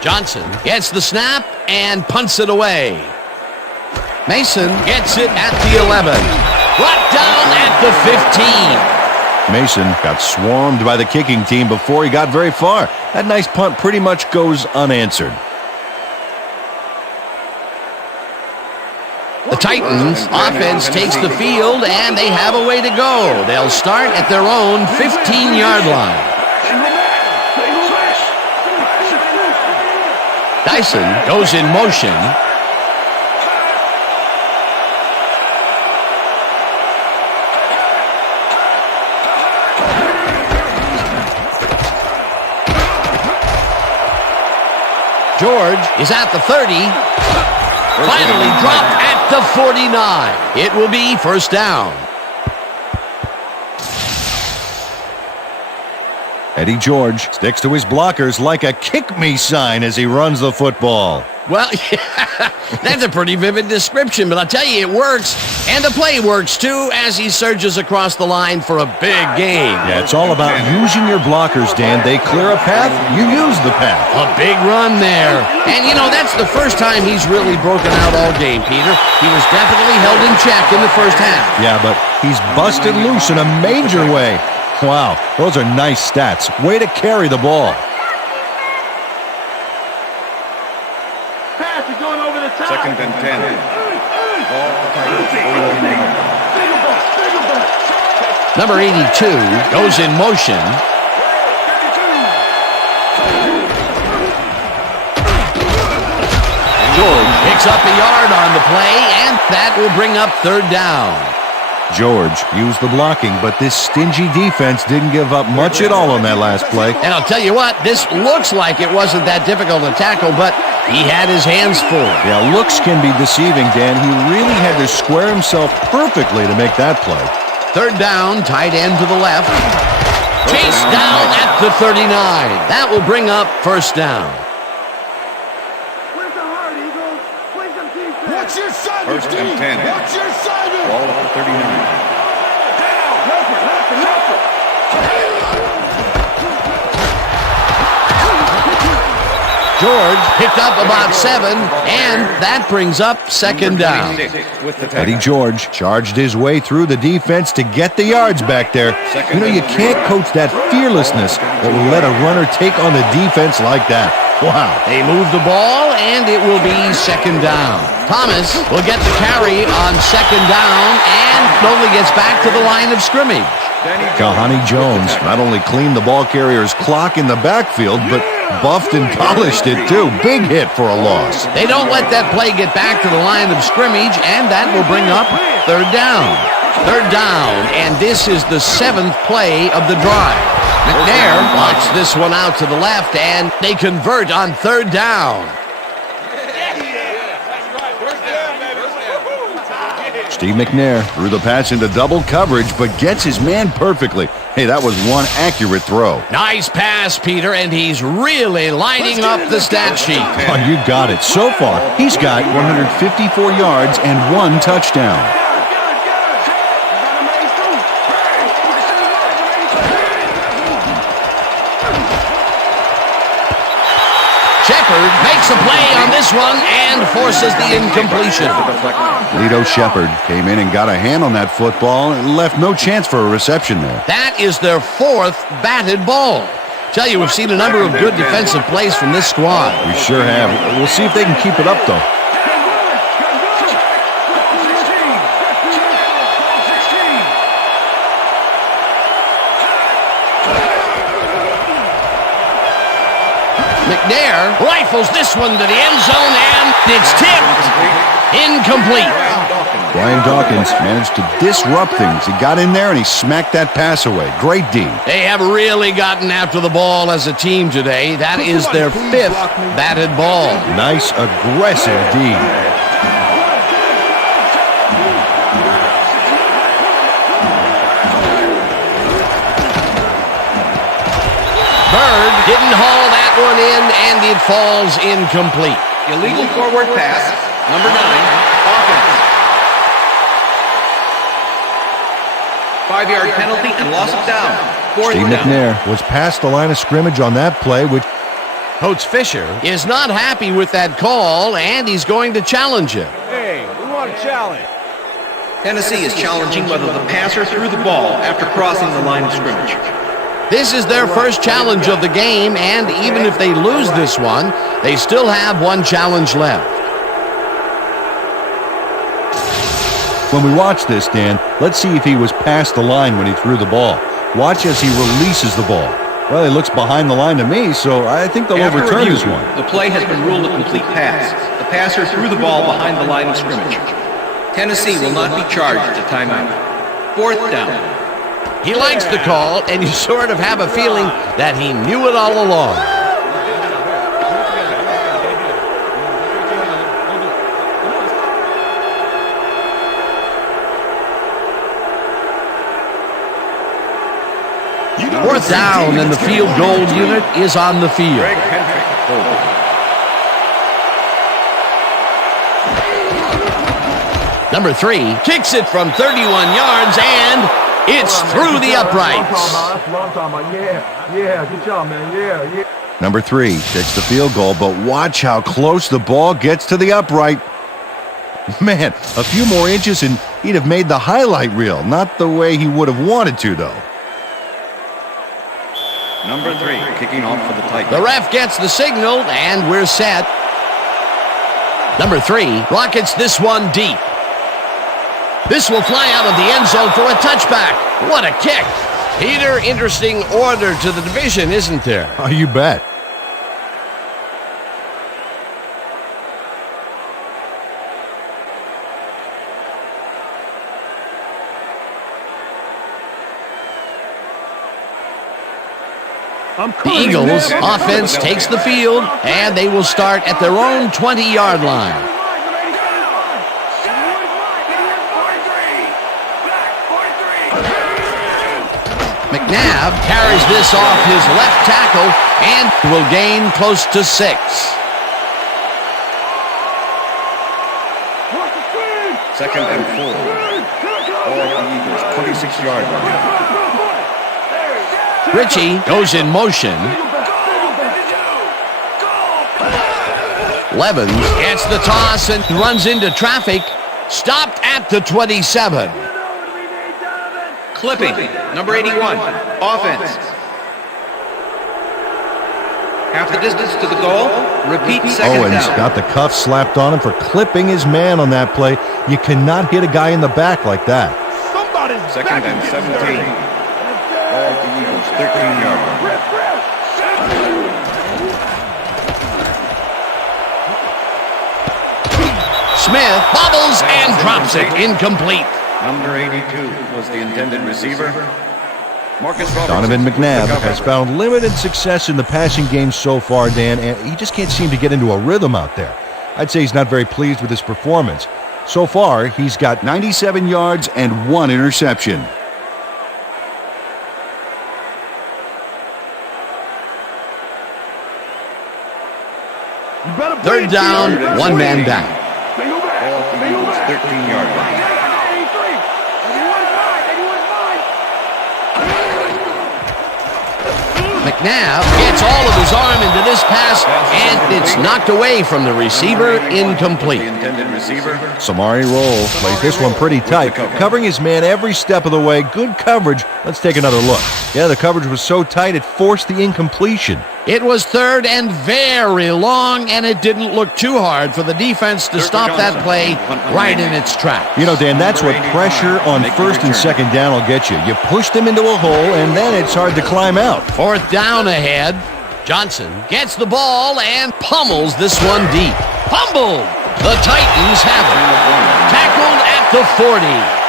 Johnson gets the snap and punts it away. Mason gets it at the 11. Brought down at the 15. Mason got swarmed by the kicking team before he got very far. That nice punt pretty much goes unanswered. The Titans offense takes the field, and they have a way to go. They'll start at their own 15-yard line. Dyson goes in motion. George is at the 30. Finally dropped at the 49. It will be first down. Eddie George sticks to his blockers like a kick-me sign as he runs the football. Well, that's a pretty vivid description, but I'll tell you, it works. And the play works, too, as he surges across the line for a big gain. Yeah, it's all about using your blockers, Dan. They clear a path, you use the path. A big run there. And, you know, that's the first time he's really broken out all game, Peter. He was definitely held in check in the first half. Yeah, but he's busted loose in a major way. Wow, those are nice stats. Way to carry the ball. Second and 10. Number 82 goes in motion. George picks up a yard on the play, and that will bring up third down. George used the blocking, but this stingy defense didn't give up much at all on that last play. And I'll tell you what, this looks like it wasn't that difficult to tackle, but he had his hands full. Yeah, looks can be deceiving, Dan. He really had to square himself perfectly to make that play. Third down, tight end to the left. Chase down at the 39. That will bring up first down. What's your assignment, First and 10. What's your assignment? Ball at the 39. George picked up about 7, and that brings up second down. Eddie George charged his way through the defense to get the yards back there. You know, you can't coach that fearlessness that will let a runner take on the defense like that. Wow. They move the ball, and it will be second down. Thomas will get the carry on second down and only gets back to the line of scrimmage. Kahani Jones not only cleaned the ball carrier's clock in the backfield, but buffed and polished it too. Big hit for a loss. They don't let that play get back to the line of scrimmage, and that will bring up third down. Third down, and this is the 7th play of the drive. McNair wants this one out to the left, and they convert on third down. Steve McNair threw the pass into double coverage, but gets his man perfectly. Hey, that was one accurate throw. Nice pass, Peter, and he's really lining up the stat sheet. Oh, you got it. So far, he's got 154 yards and 1 touchdown. Shepard makes a play on this one and forces the incompletion. Lito Shepard came in and got a hand on that football and left no chance for a reception there. That is their 4th batted ball. Tell you, we've seen a number of good defensive plays from this squad. We sure have. We'll see if they can keep it up, though. McNair rifles this one to the end zone, and it's tipped. Incomplete. Brian Dawkins managed to disrupt things. He got in there and he smacked that pass away. Great D. They have really gotten after the ball as a team today. That is their 5th batted ball. Nice, aggressive D. Bird didn't haul that one in, and it falls incomplete. Illegal forward pass, Number 9, offense. 5-yard penalty and loss of down. Fourth Steve down. McNair was past the line of scrimmage on that play, which Coach Fisher is not happy with that call, and he's going to challenge it. Hey, we want a challenge. Tennessee is challenging whether the passer threw the ball after crossing the line of scrimmage. This is their first challenge of the game, and even if they lose this one, they still have one challenge left. when we watch this, Dan, let's see if he was past the line when he threw the ball. Watch as he releases the ball. Well, he looks behind the line to me, so I think they'll After overturn review, this one. The play has been ruled a complete pass. The passer threw the ball behind the line of scrimmage. Tennessee will not be charged a timeout. Fourth down. He likes the call, and you sort of have a feeling that he knew it all along. Fourth down, and the field goal unit is on the field. Greg Hendrick, holding. Number 3 kicks it from 31 yards, and it's through the uprights. Yeah, good job, man. Yeah. Number 3 takes the field goal, but watch how close the ball gets to the upright. Man, a few more inches and he'd have made the highlight reel. Not the way he would have wanted to, though. Number 3, kicking off for the Titans. The ref gets the signal, and we're set. Number 3 rockets this one deep. This will fly out of the end zone for a touchback. What a kick. Peter, interesting order to the division, isn't there? Oh, you bet. The Eagles' offense takes the field, and they will start at their own 20-yard line. McNabb carries this off his left tackle and will gain close to 6. Second and 4. All the Eagles, 26-yard line. Ritchie goes in motion. Levens gets the toss and runs into traffic. Stopped at the 27. Clipping, number 81, offense. Half the distance to the goal. Repeat second Oh, and he's down. got the cuff slapped on him for clipping his man on that play. You cannot hit a guy in the back like that. Second and 17. All the Eagles, 13-yard line. Smith bobbles and drops it incomplete. Number 82 was the intended receiver. Marcus Robertson. Donovan McNabb with the has cover. found limited success in the passing game so far, Dan, and he just can't seem to get into a rhythm out there. I'd say he's not very pleased with his performance. So far, he's got 97 yards and 1 interception. Third down, one man down. All the Eagles, 13-yard line. McNabb gets all of his arm into this pass, and it's knocked away from the receiver, incomplete. The intended receiver. Samari Roll plays this one pretty tight, covering his man every step of the way. Good coverage. Let's take another look. Yeah, the coverage was so tight it forced the incompletion. It was third and very long, and it didn't look too hard for the defense to stop that play right in its tracks. You know, Dan, that's what pressure on first and second down will get you. You push them into a hole, and then it's hard to climb out. Fourth down ahead. Johnson gets the ball and pummels this one deep. Fumbled. The Titans have it. Tackled at the 40.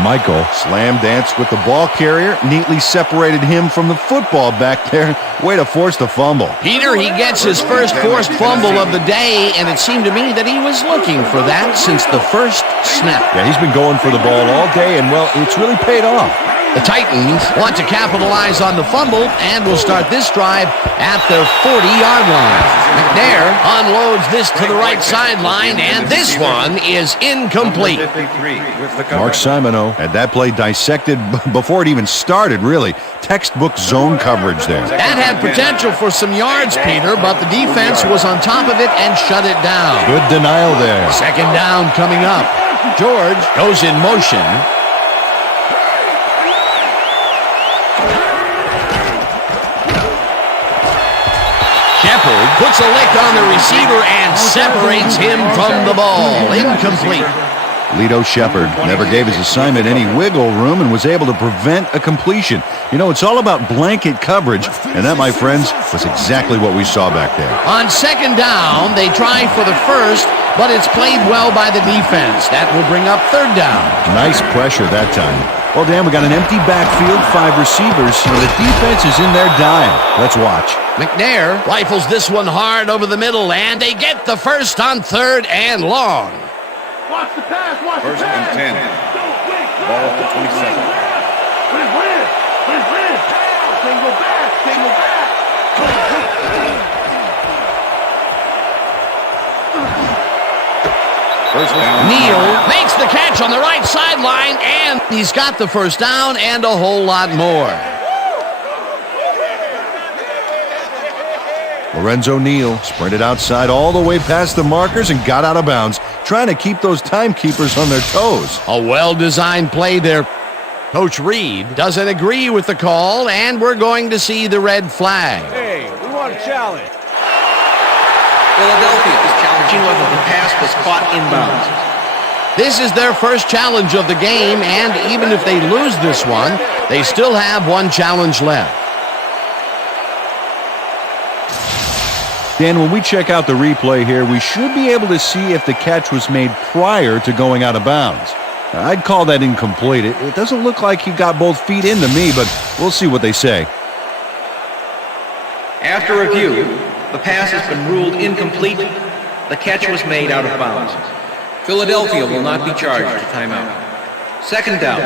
Michael slam danced with the ball carrier, neatly separated him from the football back there. Way to force the fumble. Peter, he gets his first forced fumble of the day, and it seemed to me that he was looking for that since the first snap. Yeah, he's been going for the ball all day, and, well, it's really paid off. The Titans want to capitalize on the fumble and will start this drive at the 40-yard line. McNair unloads this to the right sideline, and this one is incomplete. Mark Simoneau had that play dissected before it even started, really. Textbook zone coverage there. That had potential for some yards, Peter, but the defense was on top of it and shut it down. Good denial there. Second down coming up. George goes in motion. Shepard puts a lick on the receiver and separates him from the ball. Incomplete. Lito Shepard never gave his assignment any wiggle room and was able to prevent a completion. You know, it's all about blanket coverage, and that, my friends, was exactly what we saw back there. On second down, they try for the first, but it's played well by the defense. That will bring up third down. Nice pressure that time. Well, Dan, we got an empty backfield, 5 receivers, so the defense is in their dime. Let's watch. McNair rifles this one hard over the middle, and they get the first on third and long. Watch the pass, watch the pass. First and 10. Ball at the 27. Win. Can't go back. First down. Neal makes the catch on the right sideline, and he's got the first down and a whole lot more. Lorenzo Neal sprinted outside all the way past the markers and got out of bounds, trying to keep those timekeepers on their toes. A well-designed play there. Coach Reed doesn't agree with the call, and we're going to see the red flag. Hey, we want a challenge. Philadelphia is challenging whether the pass was caught inbounds. This is their first challenge of the game, and even if they lose this one, they still have one challenge left. Dan, when we check out the replay here, we should be able to see if the catch was made prior to going out of bounds. I'd call that incomplete. It doesn't look like he got both feet into me, but we'll see what they say. After review, the pass has been ruled incomplete. The catch was made out of bounds. Philadelphia will not be charged a timeout. Second down.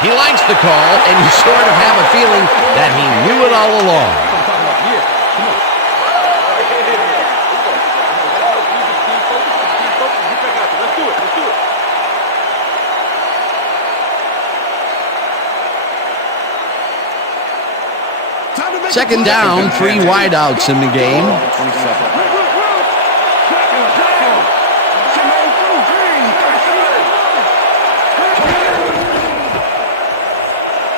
He likes the call, and you sort of have a feeling that he knew it all along. Second down, 3 wideouts in the game.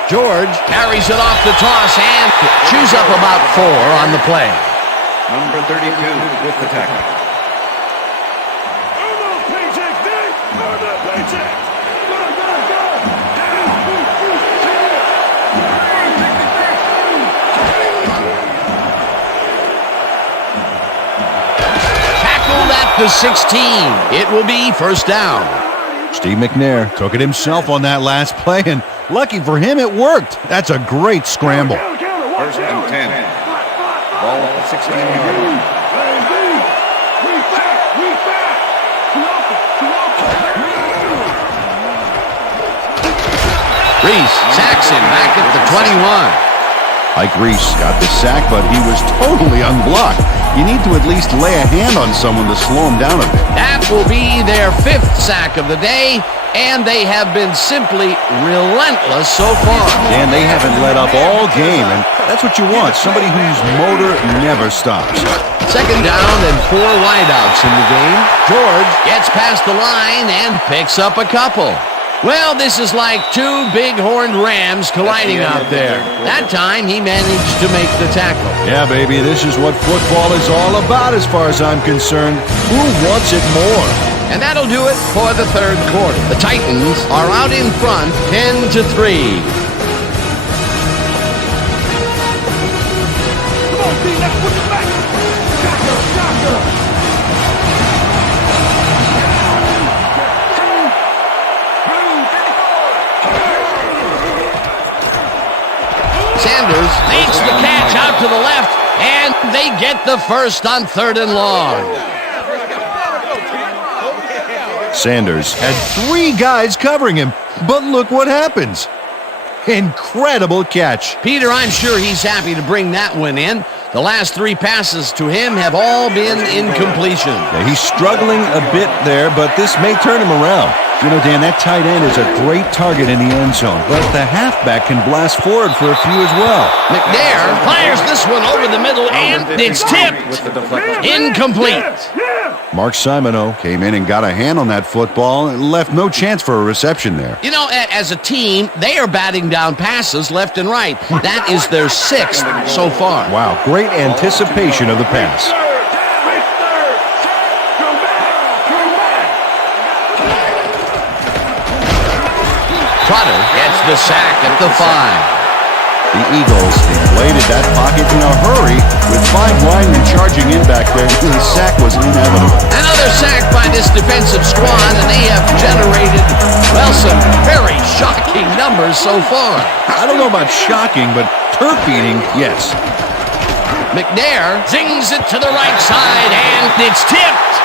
George carries it off the toss and chews up about 4 on the play. Number 32 with the tackle. Tackled at the 16. It will be first down. Steve McNair took it himself on that last play, and lucky for him, it worked. That's a great scramble. First and 10. Ball at the 16-yard line. Reese sacks him back at the 21. Ike Reese got the sack, but he was totally unblocked. You need to at least lay a hand on someone to slow him down a bit. That will be their 5th sack of the day, and they have been simply relentless so far. Dan, they haven't let up all game, and that's what you want, somebody whose motor never stops. Second down and 4 wideouts in the game. George gets past the line and picks up a couple. Well, this is like 2 big-horned rams colliding out there. That time, he managed to make the tackle. Yeah, baby, this is what football is all about as far as I'm concerned. Who wants it more? And that'll do it for the third quarter. The Titans are out in front, 10-3. Come on, D, let's put it back. Shotgun. Sanders makes the catch out to the left, and they get the first on 3rd and long. Sanders had 3 guys covering him, but look what happens. Incredible catch. Peter, I'm sure he's happy to bring that one in. The last 3 passes to him have all been incompletion. Yeah, he's struggling a bit there, but this may turn him around. You know, Dan, that tight end is a great target in the end zone, but the halfback can blast forward for a few as well. McNair fires this one over the middle, and it's tipped. Incomplete. Mark Simoneau came in and got a hand on that football and left no chance for a reception there. You know, as a team, they are batting down passes left and right. That is their 6th so far. Wow, great anticipation of the pass. Trotter gets the sack at the 5. The Eagles inflated that pocket in a hurry with 5 linemen charging in back there. The sack was inevitable. Another sack by this defensive squad, and they have generated, well, some very shocking numbers so far. I don't know about shocking, but turf eating, yes. McNair zings it to the right side, and it's tipped.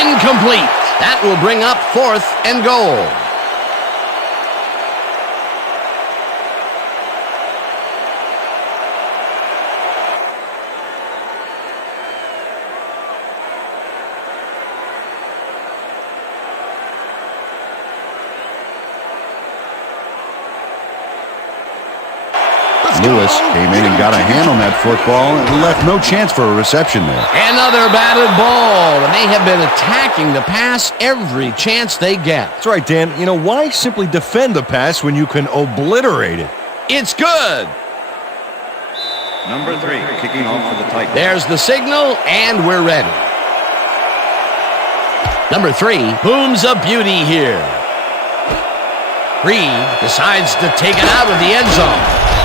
Incomplete. That will bring up 4th and goal. Lewis came in and got a hand on that football and left no chance for a reception there. Another batted ball, and they have been attacking the pass every chance they get. That's right, Dan. You know, why simply defend the pass when you can obliterate it? It's good. Number 3, kicking off for the Titans. There's the signal, and we're ready. Number 3 booms a beauty here. Reed decides to take it out of the end zone.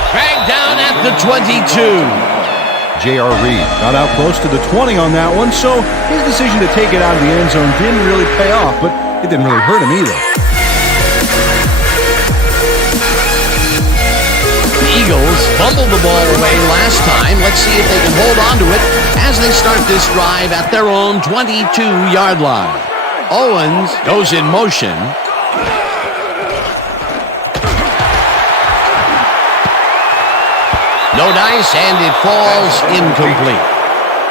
Dragged down at the 22. J.R. Reed got out close to the 20 on that one, so his decision to take it out of the end zone didn't really pay off, but it didn't really hurt him either. The Eagles fumbled the ball away last time. Let's see if they can hold on to it as they start this drive at their own 22-yard line. Owens goes in motion. No dice, and it falls incomplete.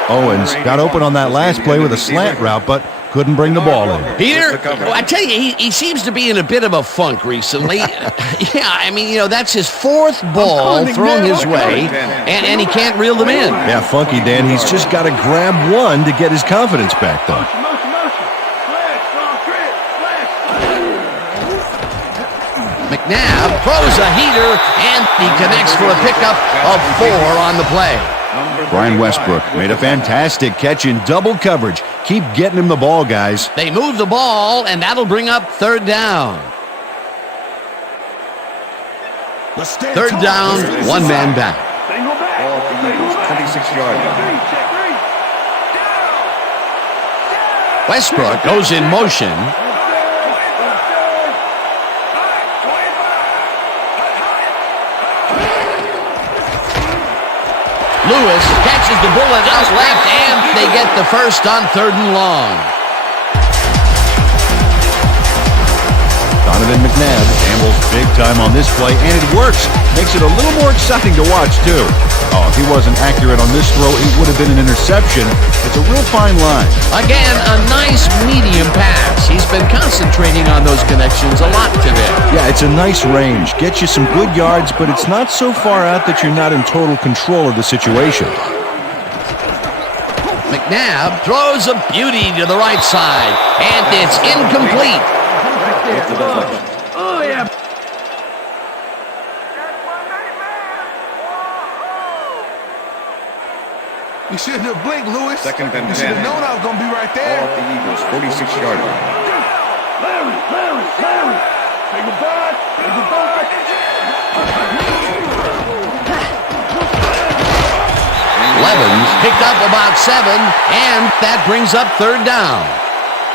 Owens got open on that last play with a slant route, but couldn't bring the ball in. Peter, I tell you, he seems to be in a bit of a funk recently. Yeah, I mean, you know, that's his 4th ball thrown his way, and he can't reel them in. Yeah, funky, Dan. He's just got to grab one to get his confidence back, though. McNabb throws a heater, and he connects for a pickup of 4 on the play. Brian Westbrook made a fantastic catch in double coverage. Keep getting him the ball, guys. They move the ball, and that'll bring up 3rd down. 3rd down, 1 man back. Ball at the Eagles, 26-yard line. Westbrook goes in motion. Lewis catches the bullet out left, and they get the first on 3rd and long. Donovan McNabb gambles big time on this play, and it works. Makes it a little more exciting to watch, too. Oh, if he wasn't accurate on this throw, it would have been an interception. It's a real fine line. Again, a nice medium pass. He's been concentrating on those connections a lot today. Yeah, it's a nice range. Gets you some good yards, but it's not so far out that you're not in total control of the situation. McNabb throws a beauty to the right side, and it's incomplete. Oh, yeah. You shouldn't have blinked, Lewis. 2nd and 10. You should have known I was going to be right there. Ball at the Eagles, 46-yard line. Larry. Say goodbye. Say goodbye. Levens picked up about 7, and that brings up 3rd down.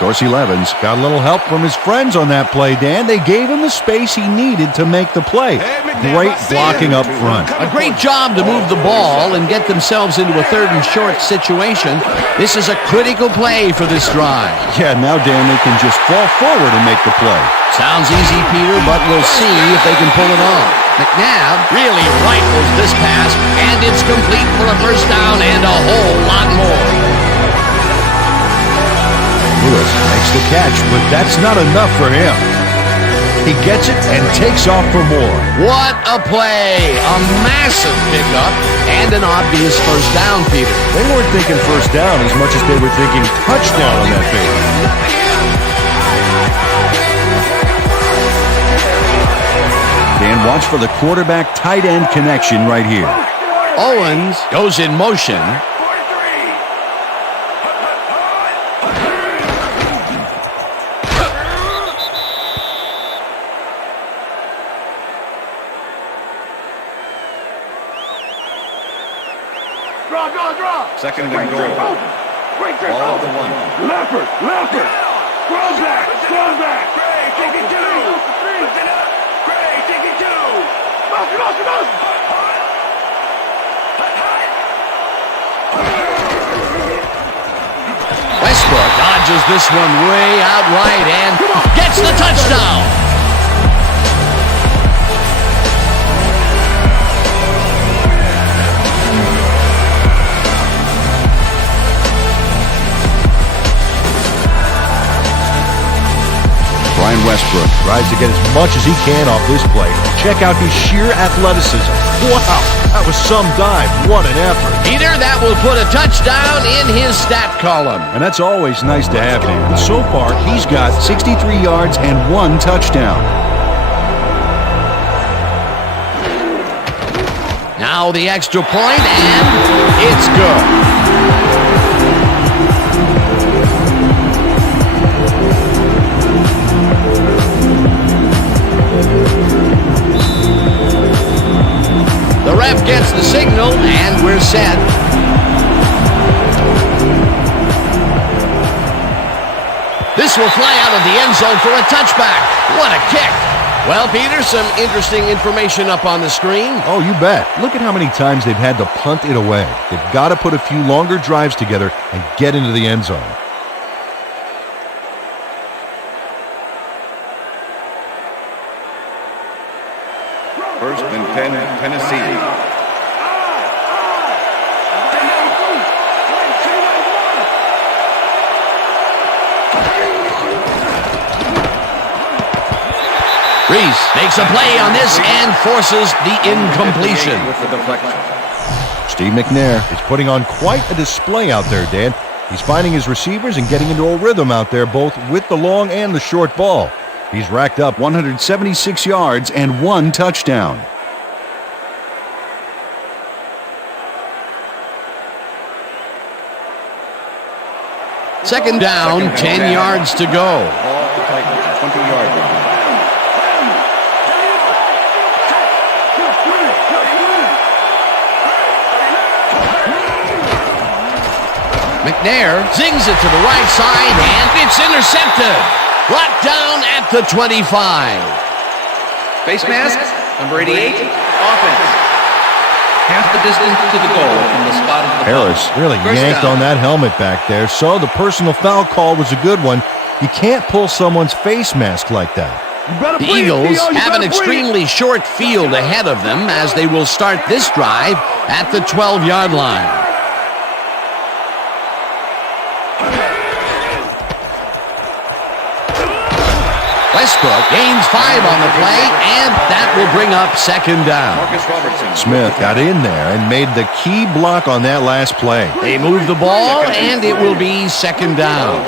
Dorsey Levens got a little help from his friends on that play, Dan. They gave him the space he needed to make the play. Great blocking up front. A great job to move the ball and get themselves into a 3rd and short situation. This is a critical play for this drive. Yeah, now, Dan, they can just fall forward and make the play. Sounds easy, Peter, but we'll see if they can pull it off. McNabb really rifles this pass, and it's complete for a first down and a whole lot more. Lewis makes the catch, but that's not enough for him. He gets it and takes off for more. What a play! A massive pickup and an obvious first down, Peter. They weren't thinking first down as much as they were thinking touchdown on that bait. Dan, watch for the quarterback tight end connection right here. Owens goes in motion. Second and goal. Ball to 1. Leopard. Scrub back. Craig, take it 2. Lift it up. Craig, take it 2. Mouse. Westbrook dodges this one way out right and gets the touchdown. Brian Westbrook tries to get as much as he can off this play. Check out his sheer athleticism. Wow, that was some dive. What an effort. Peter, that will put a touchdown in his stat column. And that's always nice to have, Dan. So far, he's got 63 yards and 1 touchdown. Now the extra point, and it's good. The ref gets the signal, and we're set. This will fly out of the end zone for a touchback. What a kick. Well, Peter, some interesting information up on the screen. Oh, you bet. Look at how many times they've had to punt it away. They've got to put a few longer drives together and get into the end zone. First and 10, Tennessee. Reese makes a play on this and forces the incompletion. With the deflection. Steve McNair is putting on quite a display out there, Dan. He's finding his receivers and getting into a rhythm out there, both with the long and the short ball. He's racked up 176 yards and 1 touchdown. Second down, 10 yards to go. Ball to Titans, 20-yard line. McNair zings it to the right side, and it's intercepted. Brought down at the 25. Face mask, number 88, offense. Half the distance to the goal from the spot of the Harris really First yanked down. on that helmet back there, so the personal foul call was a good one. You can't pull someone's face mask like that. The Eagles have an extremely short field ahead of them as they will start this drive at the 12-yard line. Westbrook gains 5 on the play, and that will bring up second down. Marcus Robertson. Smith got in there and made the key block on that last play. They move the ball, and it will be second down.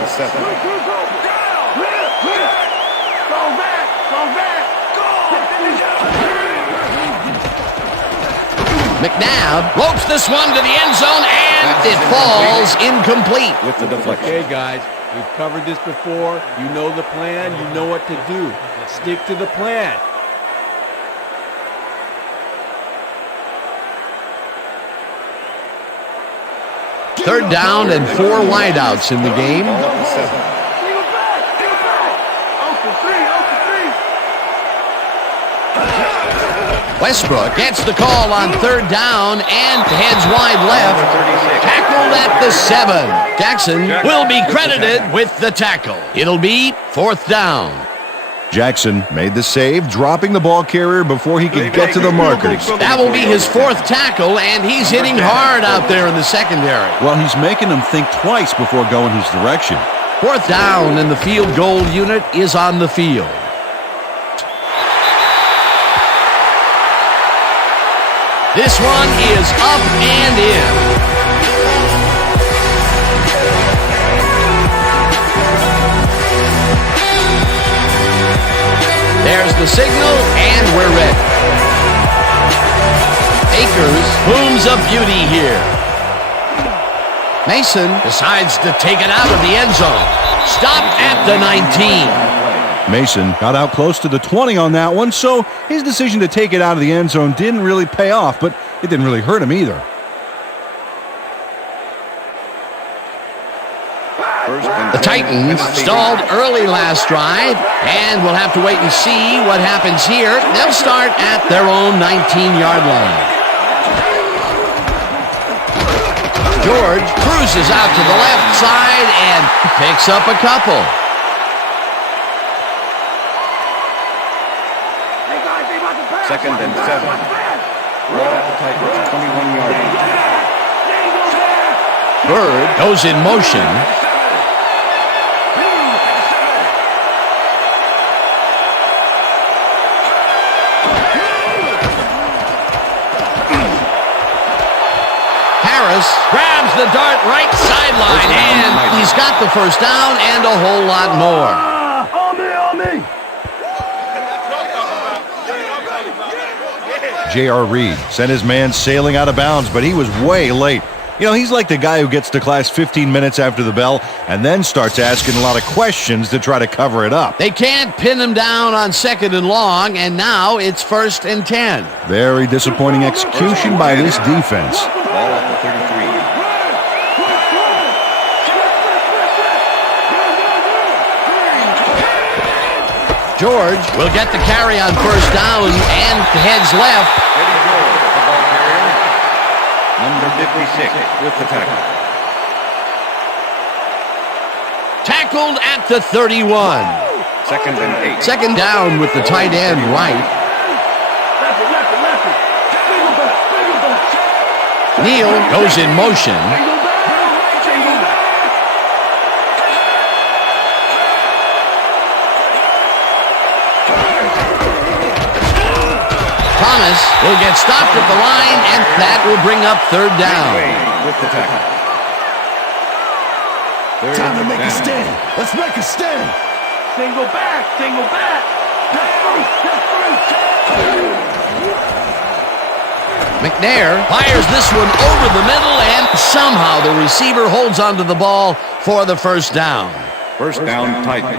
McNabb ropes this one to the end zone, and it falls incomplete. With the deflection. Okay, guys, we've covered this before. You know the plan. You know what to do. Let's stick to the plan. Third down and 4 wideouts in the game. Ball to 7. Westbrook gets the call on third down and heads wide left. Tackled at the 7. Jackson will be credited with the tackle. It'll be fourth down. Jackson made the save, dropping the ball carrier before he could get to the markers. That will be his fourth tackle, and he's hitting hard out there in the secondary. Well, he's making them think twice before going his direction. Fourth down, and the field goal unit is on the field. This one is up and in. There's the signal, and we're ready. Akers booms a beauty here. Mason decides to take it out of the end zone. Stopped at the 19. Mason got out close to the 20 on that one, so his decision to take it out of the end zone didn't really pay off, but it didn't really hurt him either. The Titans stalled early last drive, and we'll have to wait and see what happens here. They'll start at their own 19-yard line. George cruises out to the left side and picks up a couple. Second and 7. Ball at the Titans, 21-yard line. Bird goes in motion. Harris grabs the dart right sideline, and he's got the first down and a whole lot more. On me! J.R. Reed sent his man sailing out of bounds, but he was way late. You know, he's like the guy who gets to class 15 minutes after the bell and then starts asking a lot of questions to try to cover it up. They can't pin him down on second and long, and now it's first and 10. Very disappointing execution by this defense. Ball at the 33. George will get the carry on first down and heads left. Eddie George, the ball carrier. Number 56 with the tackle. Tackled at the 31. Second and 8. Second down with the tight end right. Neal goes in motion. Thomas will get stopped at the line, and that will bring up third down. With the tackle. Time to make a stand. Let's make a stand. Single back! McNair fires this one over the middle, and somehow the receiver holds onto the ball for the first down. First down, Titans.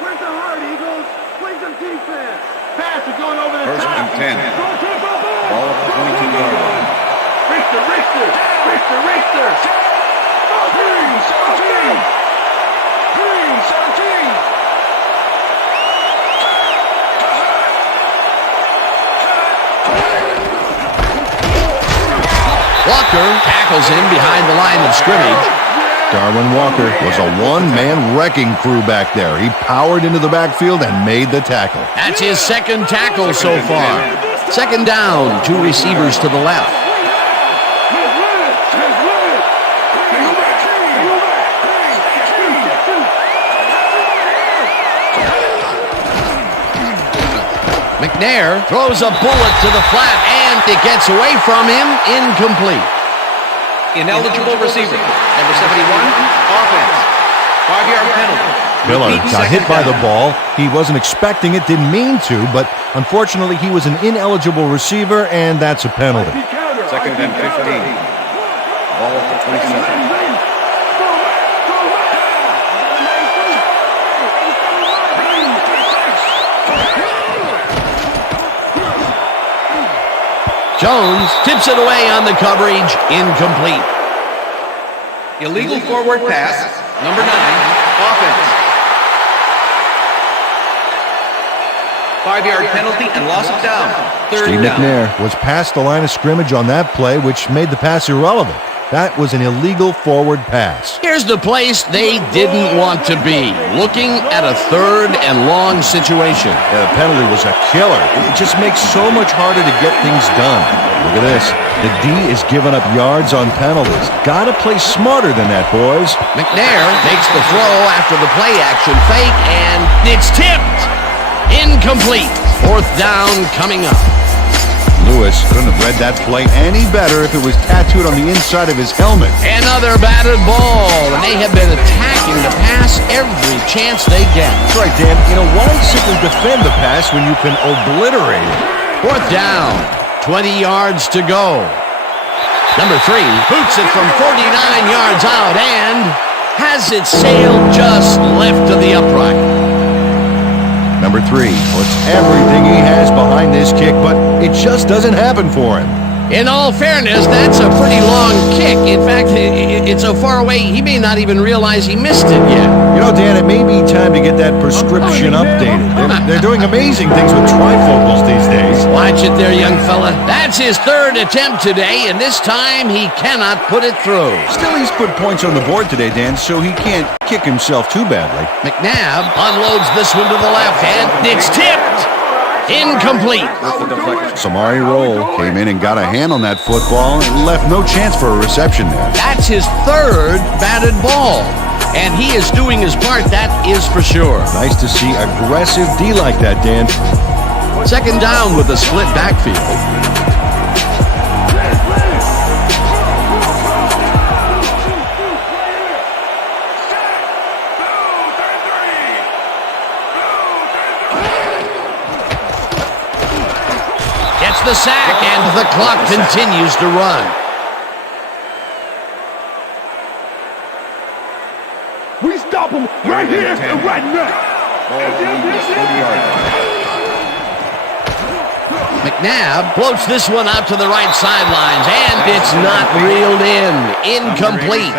Where's the hurt, Eagles? Play some defense. Pass is going over the First top. and 10. Ball at the 22-yard line. Richter! 17! Walker tackles him behind the line of scrimmage. Darwin Walker was a one-man wrecking crew back there. He powered into the backfield and made the tackle. That's his second tackle so far. Second down, two receivers to the left. McNair throws a bullet to the flat, and it gets away from him, incomplete. Ineligible receiver. Number 71, offense. 5-yard penalty. Miller got hit by the ball. He wasn't expecting it, didn't mean to, but unfortunately he was an ineligible receiver, and that's a penalty. Second and 15. Ball at the 27. Jones tips it away on the coverage, incomplete. Illegal forward pass. Number 9, offense. 5-yard penalty and loss of down. Third Steve down. McNair was past the line of scrimmage on that play, which made the pass irrelevant. That was an illegal forward pass. Here's the place they didn't want to be, looking at a 3rd and long situation. Yeah, the penalty was a killer. It just makes so much harder to get things done. Look at this. The D is giving up yards on penalties. Gotta play smarter than that, boys. McNair takes the throw after the play action fake, and it's tipped. Incomplete. 4th down coming up. Lewis couldn't have read that play any better if it was tattooed on the inside of his helmet. Another batted ball, and they have been attacking the pass every chance they get. That's right, Dan. Why simply defend the pass when you can obliterate it? 4th down, 20 yards to go. Number 3 boots it from 49 yards out and has it sailed just left of the upright. Number 3 puts everything he has behind this kick, but it just doesn't happen for him. In all fairness, that's a pretty long kick. In fact, it's so far away, he may not even realize he missed it yet. Dan, it may be time to get that prescription updated. They're doing amazing things with trifocals these days. Watch it there, young fella. That's his 3rd attempt today, and this time he cannot put it through. Still, he's put points on the board today, Dan, so he can't kick himself too badly. McNabb unloads this one to the left, and it's tipped. Incomplete. Samari Roll came in and got a hand on that football and left no chance for a reception there. That's his 3rd batted ball, and he is doing his part, that is for sure. Nice to see aggressive D like that, Dan. 2nd down with a split backfield. The sack, and the clock continues to run. We stop him right here and right now. McNabb floats this one out to the right sidelines, and it's not reeled in. Incomplete.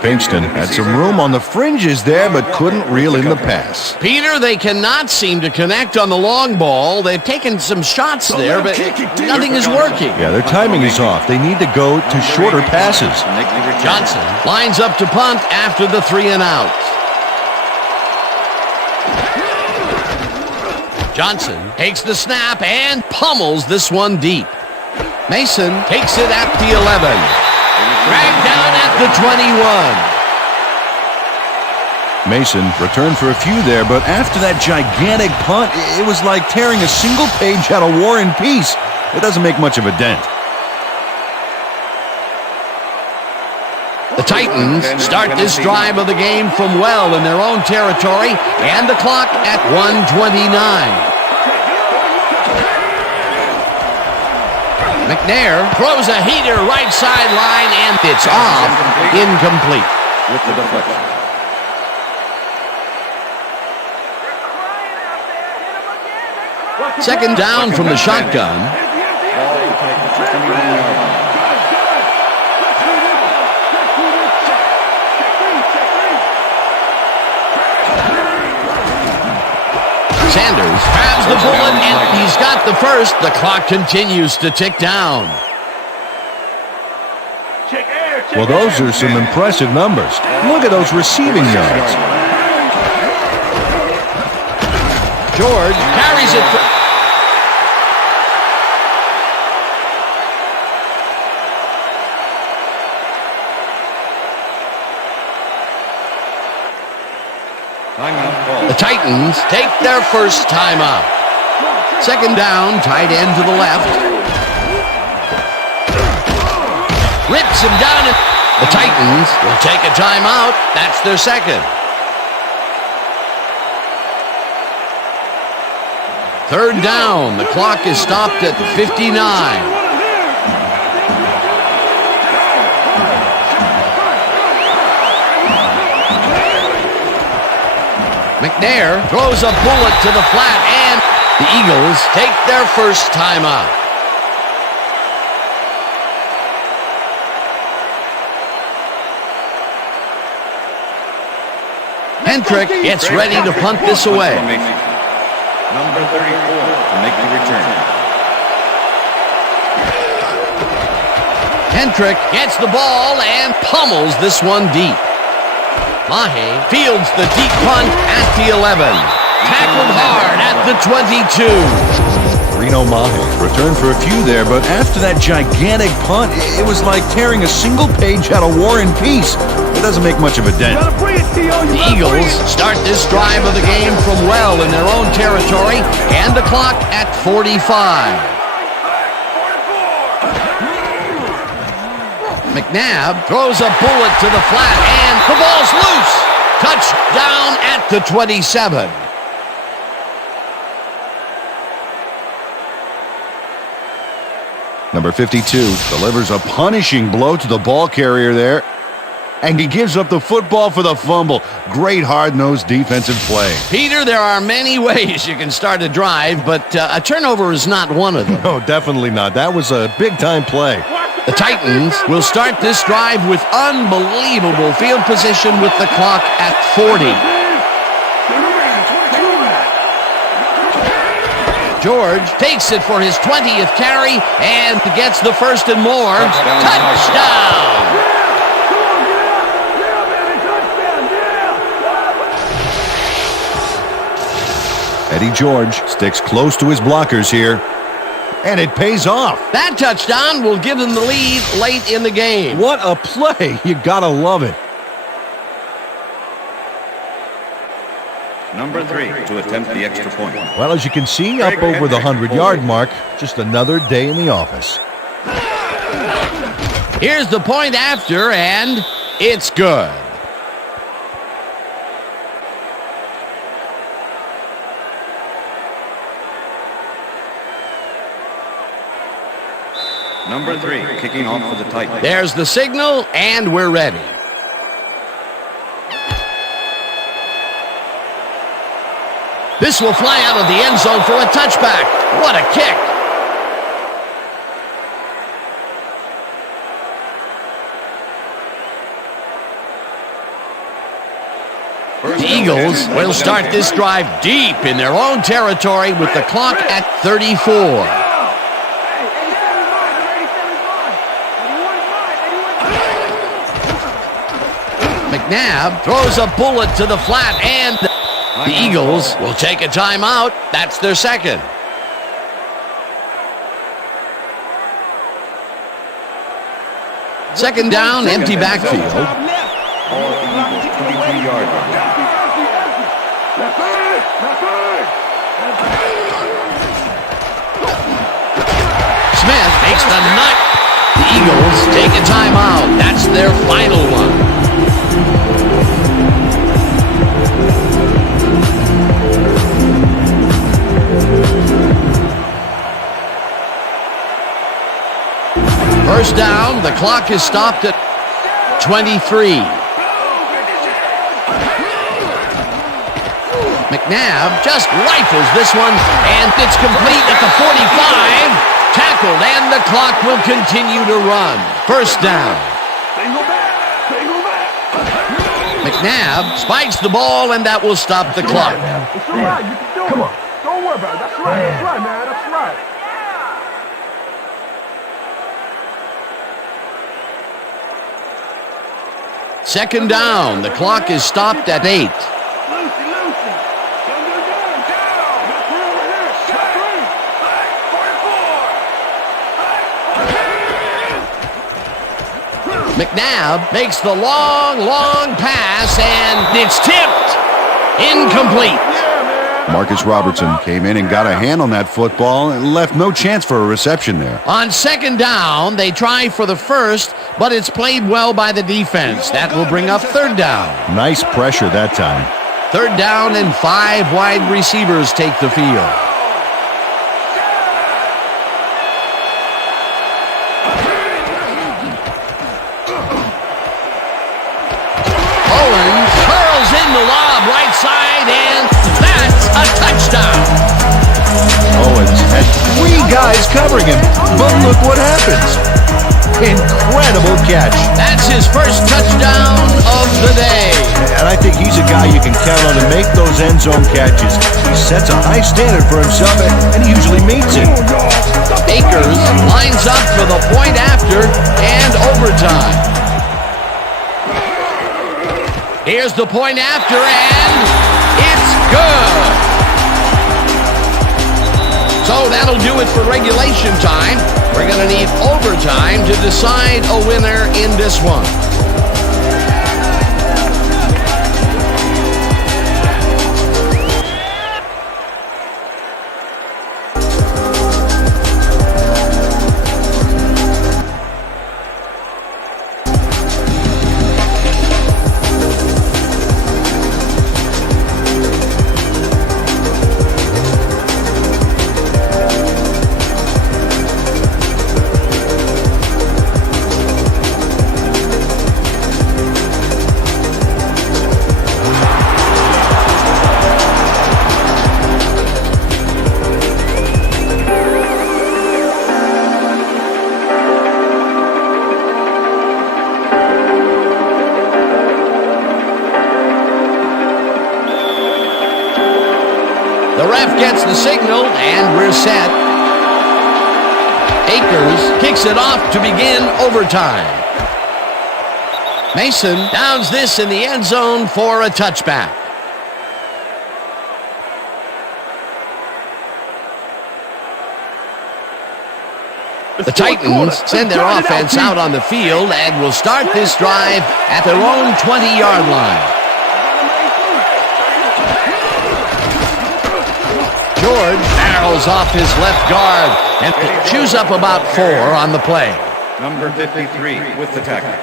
Kingston had some room on the fringes there, but couldn't reel in the pass. Peter, they cannot seem to connect on the long ball. They've taken some shots there, but nothing is working. Yeah, their timing is off. They need to go to shorter passes. Johnson lines up to punt after the 3 and out. Johnson takes the snap and pummels this one deep. Mason takes it at the 11. Dragged down at the 21. Mason returned for a few there, but after that gigantic punt, it was like tearing a single page out of War and Peace. It doesn't make much of a dent. The Titans start this drive of the game from well in their own territory, and the clock at 1:29. McNair throws a heater right sideline, and it's off. Incomplete. With the deflection. 2nd down from the shotgun. Sanders grabs the bullet, and he's got the first. The clock continues to tick down. Well, those are some impressive numbers. Look at those receiving yards. George carries it. The Titans take their first timeout. 2nd down, tight end to the left. Rips him down. The Titans will take a timeout. That's their 2nd. 3rd down. The clock is stopped at 59. McNair throws a bullet to the flat, and the Eagles take their first timeout. Hendrick gets ready to punt this away. Number 34 to make the return. Hendrick gets the ball and pummels this one deep. Mahe fields the deep punt at the 11. Tackled hard at the 22. Reno Mahe returned for a few there, but after that gigantic punt, it was like tearing a single page out of War and Peace. It doesn't make much of a dent. The Eagles start this drive of the game from well in their own territory, and the clock at 45. McNabb throws a bullet to the flat, and the ball's loose. Touchdown at the 27. Number 52 delivers a punishing blow to the ball carrier there, and he gives up the football for the fumble. Great hard-nosed defensive play. Peter, there are many ways you can start a drive, but a turnover is not one of them. No, definitely not. That was a big-time play. The Titans will start this drive with unbelievable field position with the clock at 40. George takes it for his 20th carry and gets the first and more. Touchdown! Eddie George sticks close to his blockers here, and it pays off. That touchdown will give them the lead late in the game. What a play. You gotta love it. Number 3 to attempt the extra point. Well, as you can see, up over the 100-yard mark, just another day in the office. Here's the point after, and it's good. Number 3 kicking off for the Titans. There's the signal, and we're ready. This will fly out of the end zone for a touchback. What a kick. The Eagles will start this drive deep in their own territory with the clock at 34. McNabb throws a bullet to the flat, and the Eagles will take a timeout. That's their second. Second down, empty backfield. All the Eagles, 23-yard line. Smith makes the nut. The Eagles take a timeout. That's their final one. First down, the clock is stopped at 23. McNabb just rifles this one, and it's complete at the 45. Tackled, and the clock will continue to run. First down. McNabb spikes the ball, and that will stop the clock. It's all right. You can do it. Come on. Don't worry about it. That's right. That's right, man. That's right. Second down. The clock is stopped at 8. McNabb makes the long pass, and it's tipped. Incomplete. Marcus Robertson came in and got a hand on that football and left no chance for a reception there. On second down, they try for the first, but it's played well by the defense. That will bring up third down. Nice pressure that time. Third down, and 5 wide receivers take the field. The lob right side, and that's a touchdown. Owens had 3 guys covering him, but look what happens. Incredible catch. That's his first touchdown of the day. And I think he's a guy you can count on to make those end zone catches. He sets a high standard for himself, and he usually meets it. Akers lines up for the point after and overtime. Here's the point after, and it's good. So that'll do it for regulation time. We're going to need overtime to decide a winner in this one. The ref gets the signal, and we're set. Akers kicks it off to begin overtime. Mason downs this in the end zone for a touchback. The Titans send their offense out on the field and will start this drive at their own 20-yard line. George barrels off his left guard and chews up about 4 on the play. Number 53 with the tackle.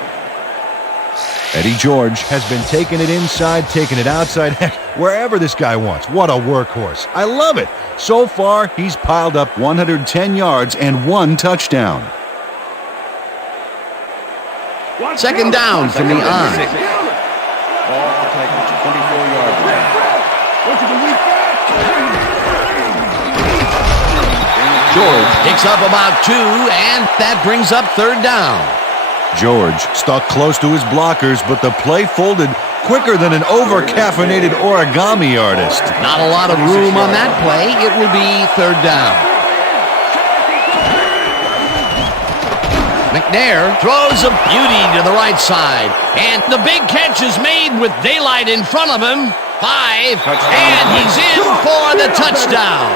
Eddie George has been taking it inside, taking it outside, heck, wherever this guy wants. What a workhorse. I love it. So far, he's piled up 110 yards and 1 touchdown. Second down from the on. Ball for Titans, 24-yard line. George picks up about 2, and that brings up third down. George stuck close to his blockers, but the play folded quicker than an over-caffeinated origami artist. Not a lot of room on that play. It will be third down. McNair throws a beauty to the right side, and the big catch is made with daylight in front of him. 5, and he's in for the touchdown.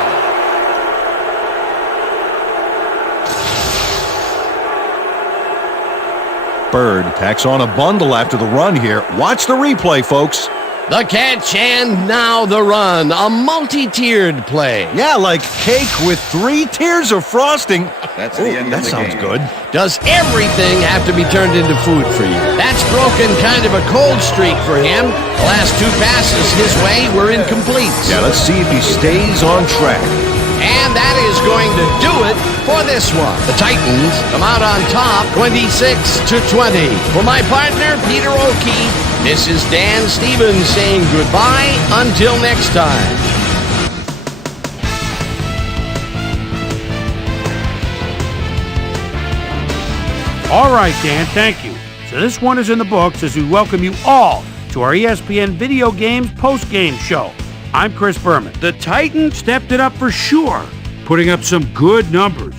Bird tacks on a bundle after the run here. Watch the replay, folks. The catch and now the run. A multi-tiered play. Yeah, like cake with 3 tiers of frosting. That's the end of that the sounds game. good. Does everything have to be turned into food for you? That's broken kind of a cold streak for him. The last 2 passes his way were incomplete. Yeah, let's see if he stays on track. And that is going to do it for this one. The Titans come out on top 26-20. For my partner, Peter O'Keefe, this is Dan Stevens saying goodbye until next time. All right, Dan, thank you. So this one is in the books as we welcome you all to our ESPN Video Games post-game show. I'm Chris Berman. The Titans stepped it up for sure, putting up some good numbers.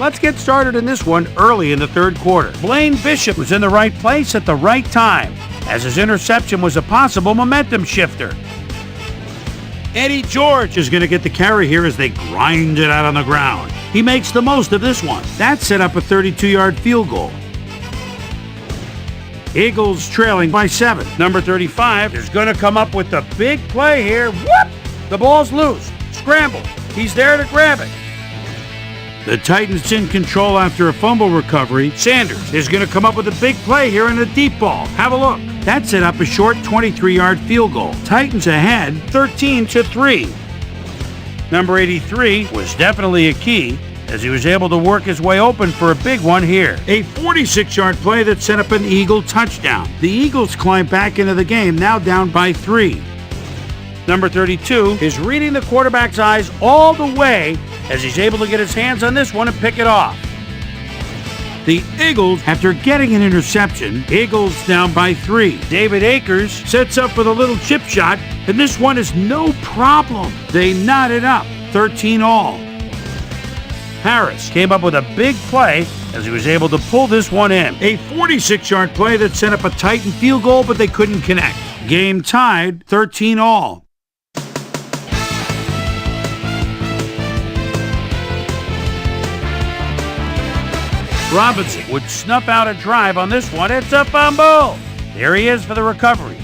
Let's get started in this one early in the third quarter. Blaine Bishop was in the right place at the right time, as his interception was a possible momentum shifter. Eddie George is going to get the carry here as they grind it out on the ground. He makes the most of this one. That set up a 32-yard field goal. Eagles trailing by 7. Number 35 is going to come up with the big play here. Whoop! The ball's loose. Scramble. He's there to grab it. The Titans in control after a fumble recovery. Sanders is going to come up with a big play here in a deep ball. Have a look. That set up a short 23-yard field goal. Titans ahead 13-3. Number 83 was definitely a key, as he was able to work his way open for a big one here. A 46-yard play that set up an Eagle touchdown. The Eagles climb back into the game, now down by 3. Number 32 is reading the quarterback's eyes all the way as he's able to get his hands on this one and pick it off. The Eagles, after getting an interception, Eagles down by 3. David Akers sets up for the little chip shot, and this one is no problem. They knot it up, 13-all. Harris came up with a big play as he was able to pull this one in. A 46-yard play that set up a Titan field goal, but they couldn't connect. Game tied, 13-all. Robinson would snuff out a drive on this one. It's a fumble. There he is for the recovery.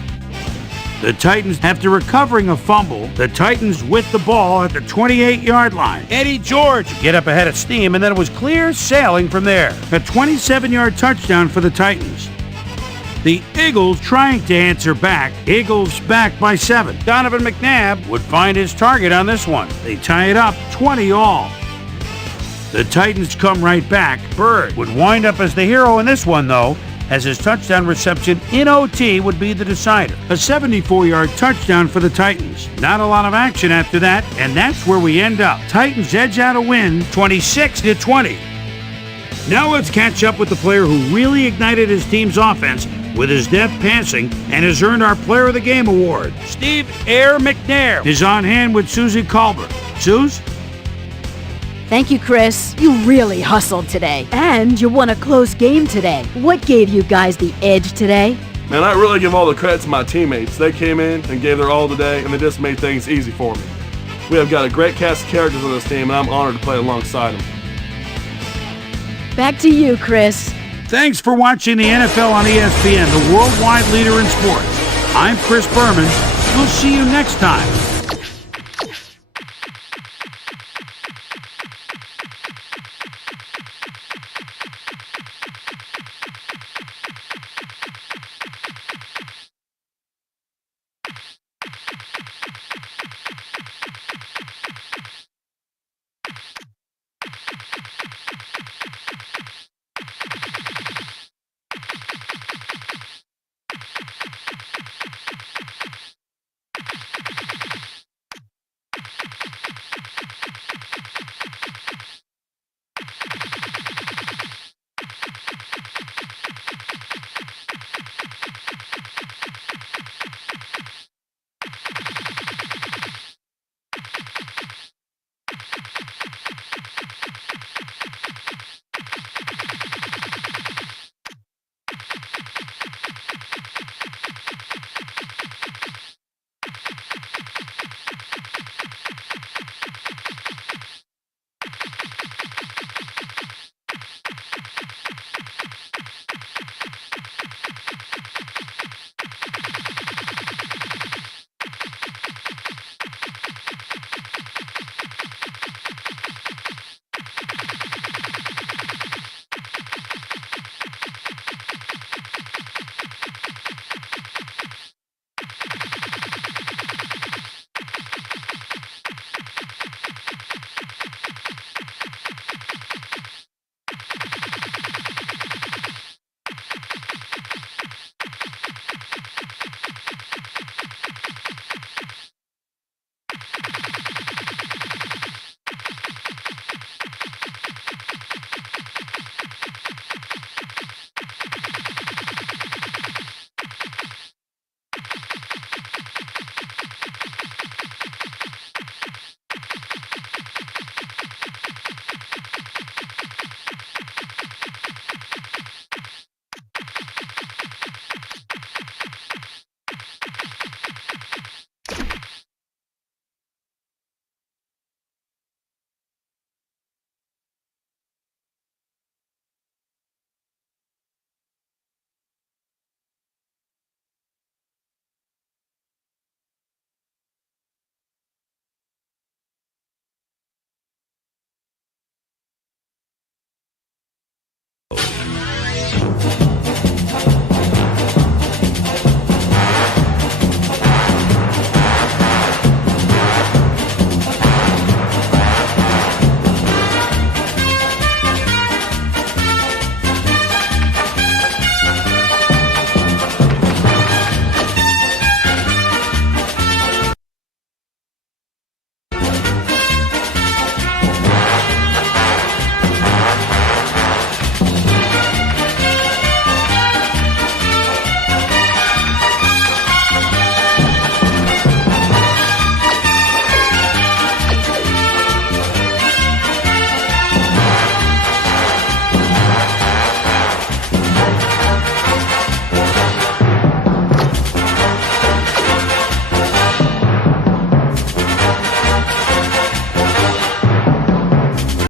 The Titans, after recovering a fumble, the Titans with the ball at the 28-yard line. Eddie George get up ahead of steam, and then it was clear sailing from there. A 27-yard touchdown for the Titans. The Eagles trying to answer back. Eagles back by 7. Donovan McNabb would find his target on this one. They tie it up 20-all. The Titans come right back. Bird would wind up as the hero in this one, though, as his touchdown reception in OT would be the decider. A 74-yard touchdown for the Titans. Not a lot of action after that, and that's where we end up. Titans edge out a win, 26-20. Now let's catch up with the player who really ignited his team's offense with his deft passing and has earned our Player of the Game award. Steve Air McNair is on hand with Susie Colbert. Suze? Thank you, Chris. You really hustled today. And you won a close game today. What gave you guys the edge today? Man, I really give all the credit to my teammates. They came in and gave their all today, and they just made things easy for me. We have got a great cast of characters on this team, and I'm honored to play alongside them. Back to you, Chris. Thanks for watching the NFL on ESPN, the worldwide leader in sports. I'm Chris Berman. We'll see you next time.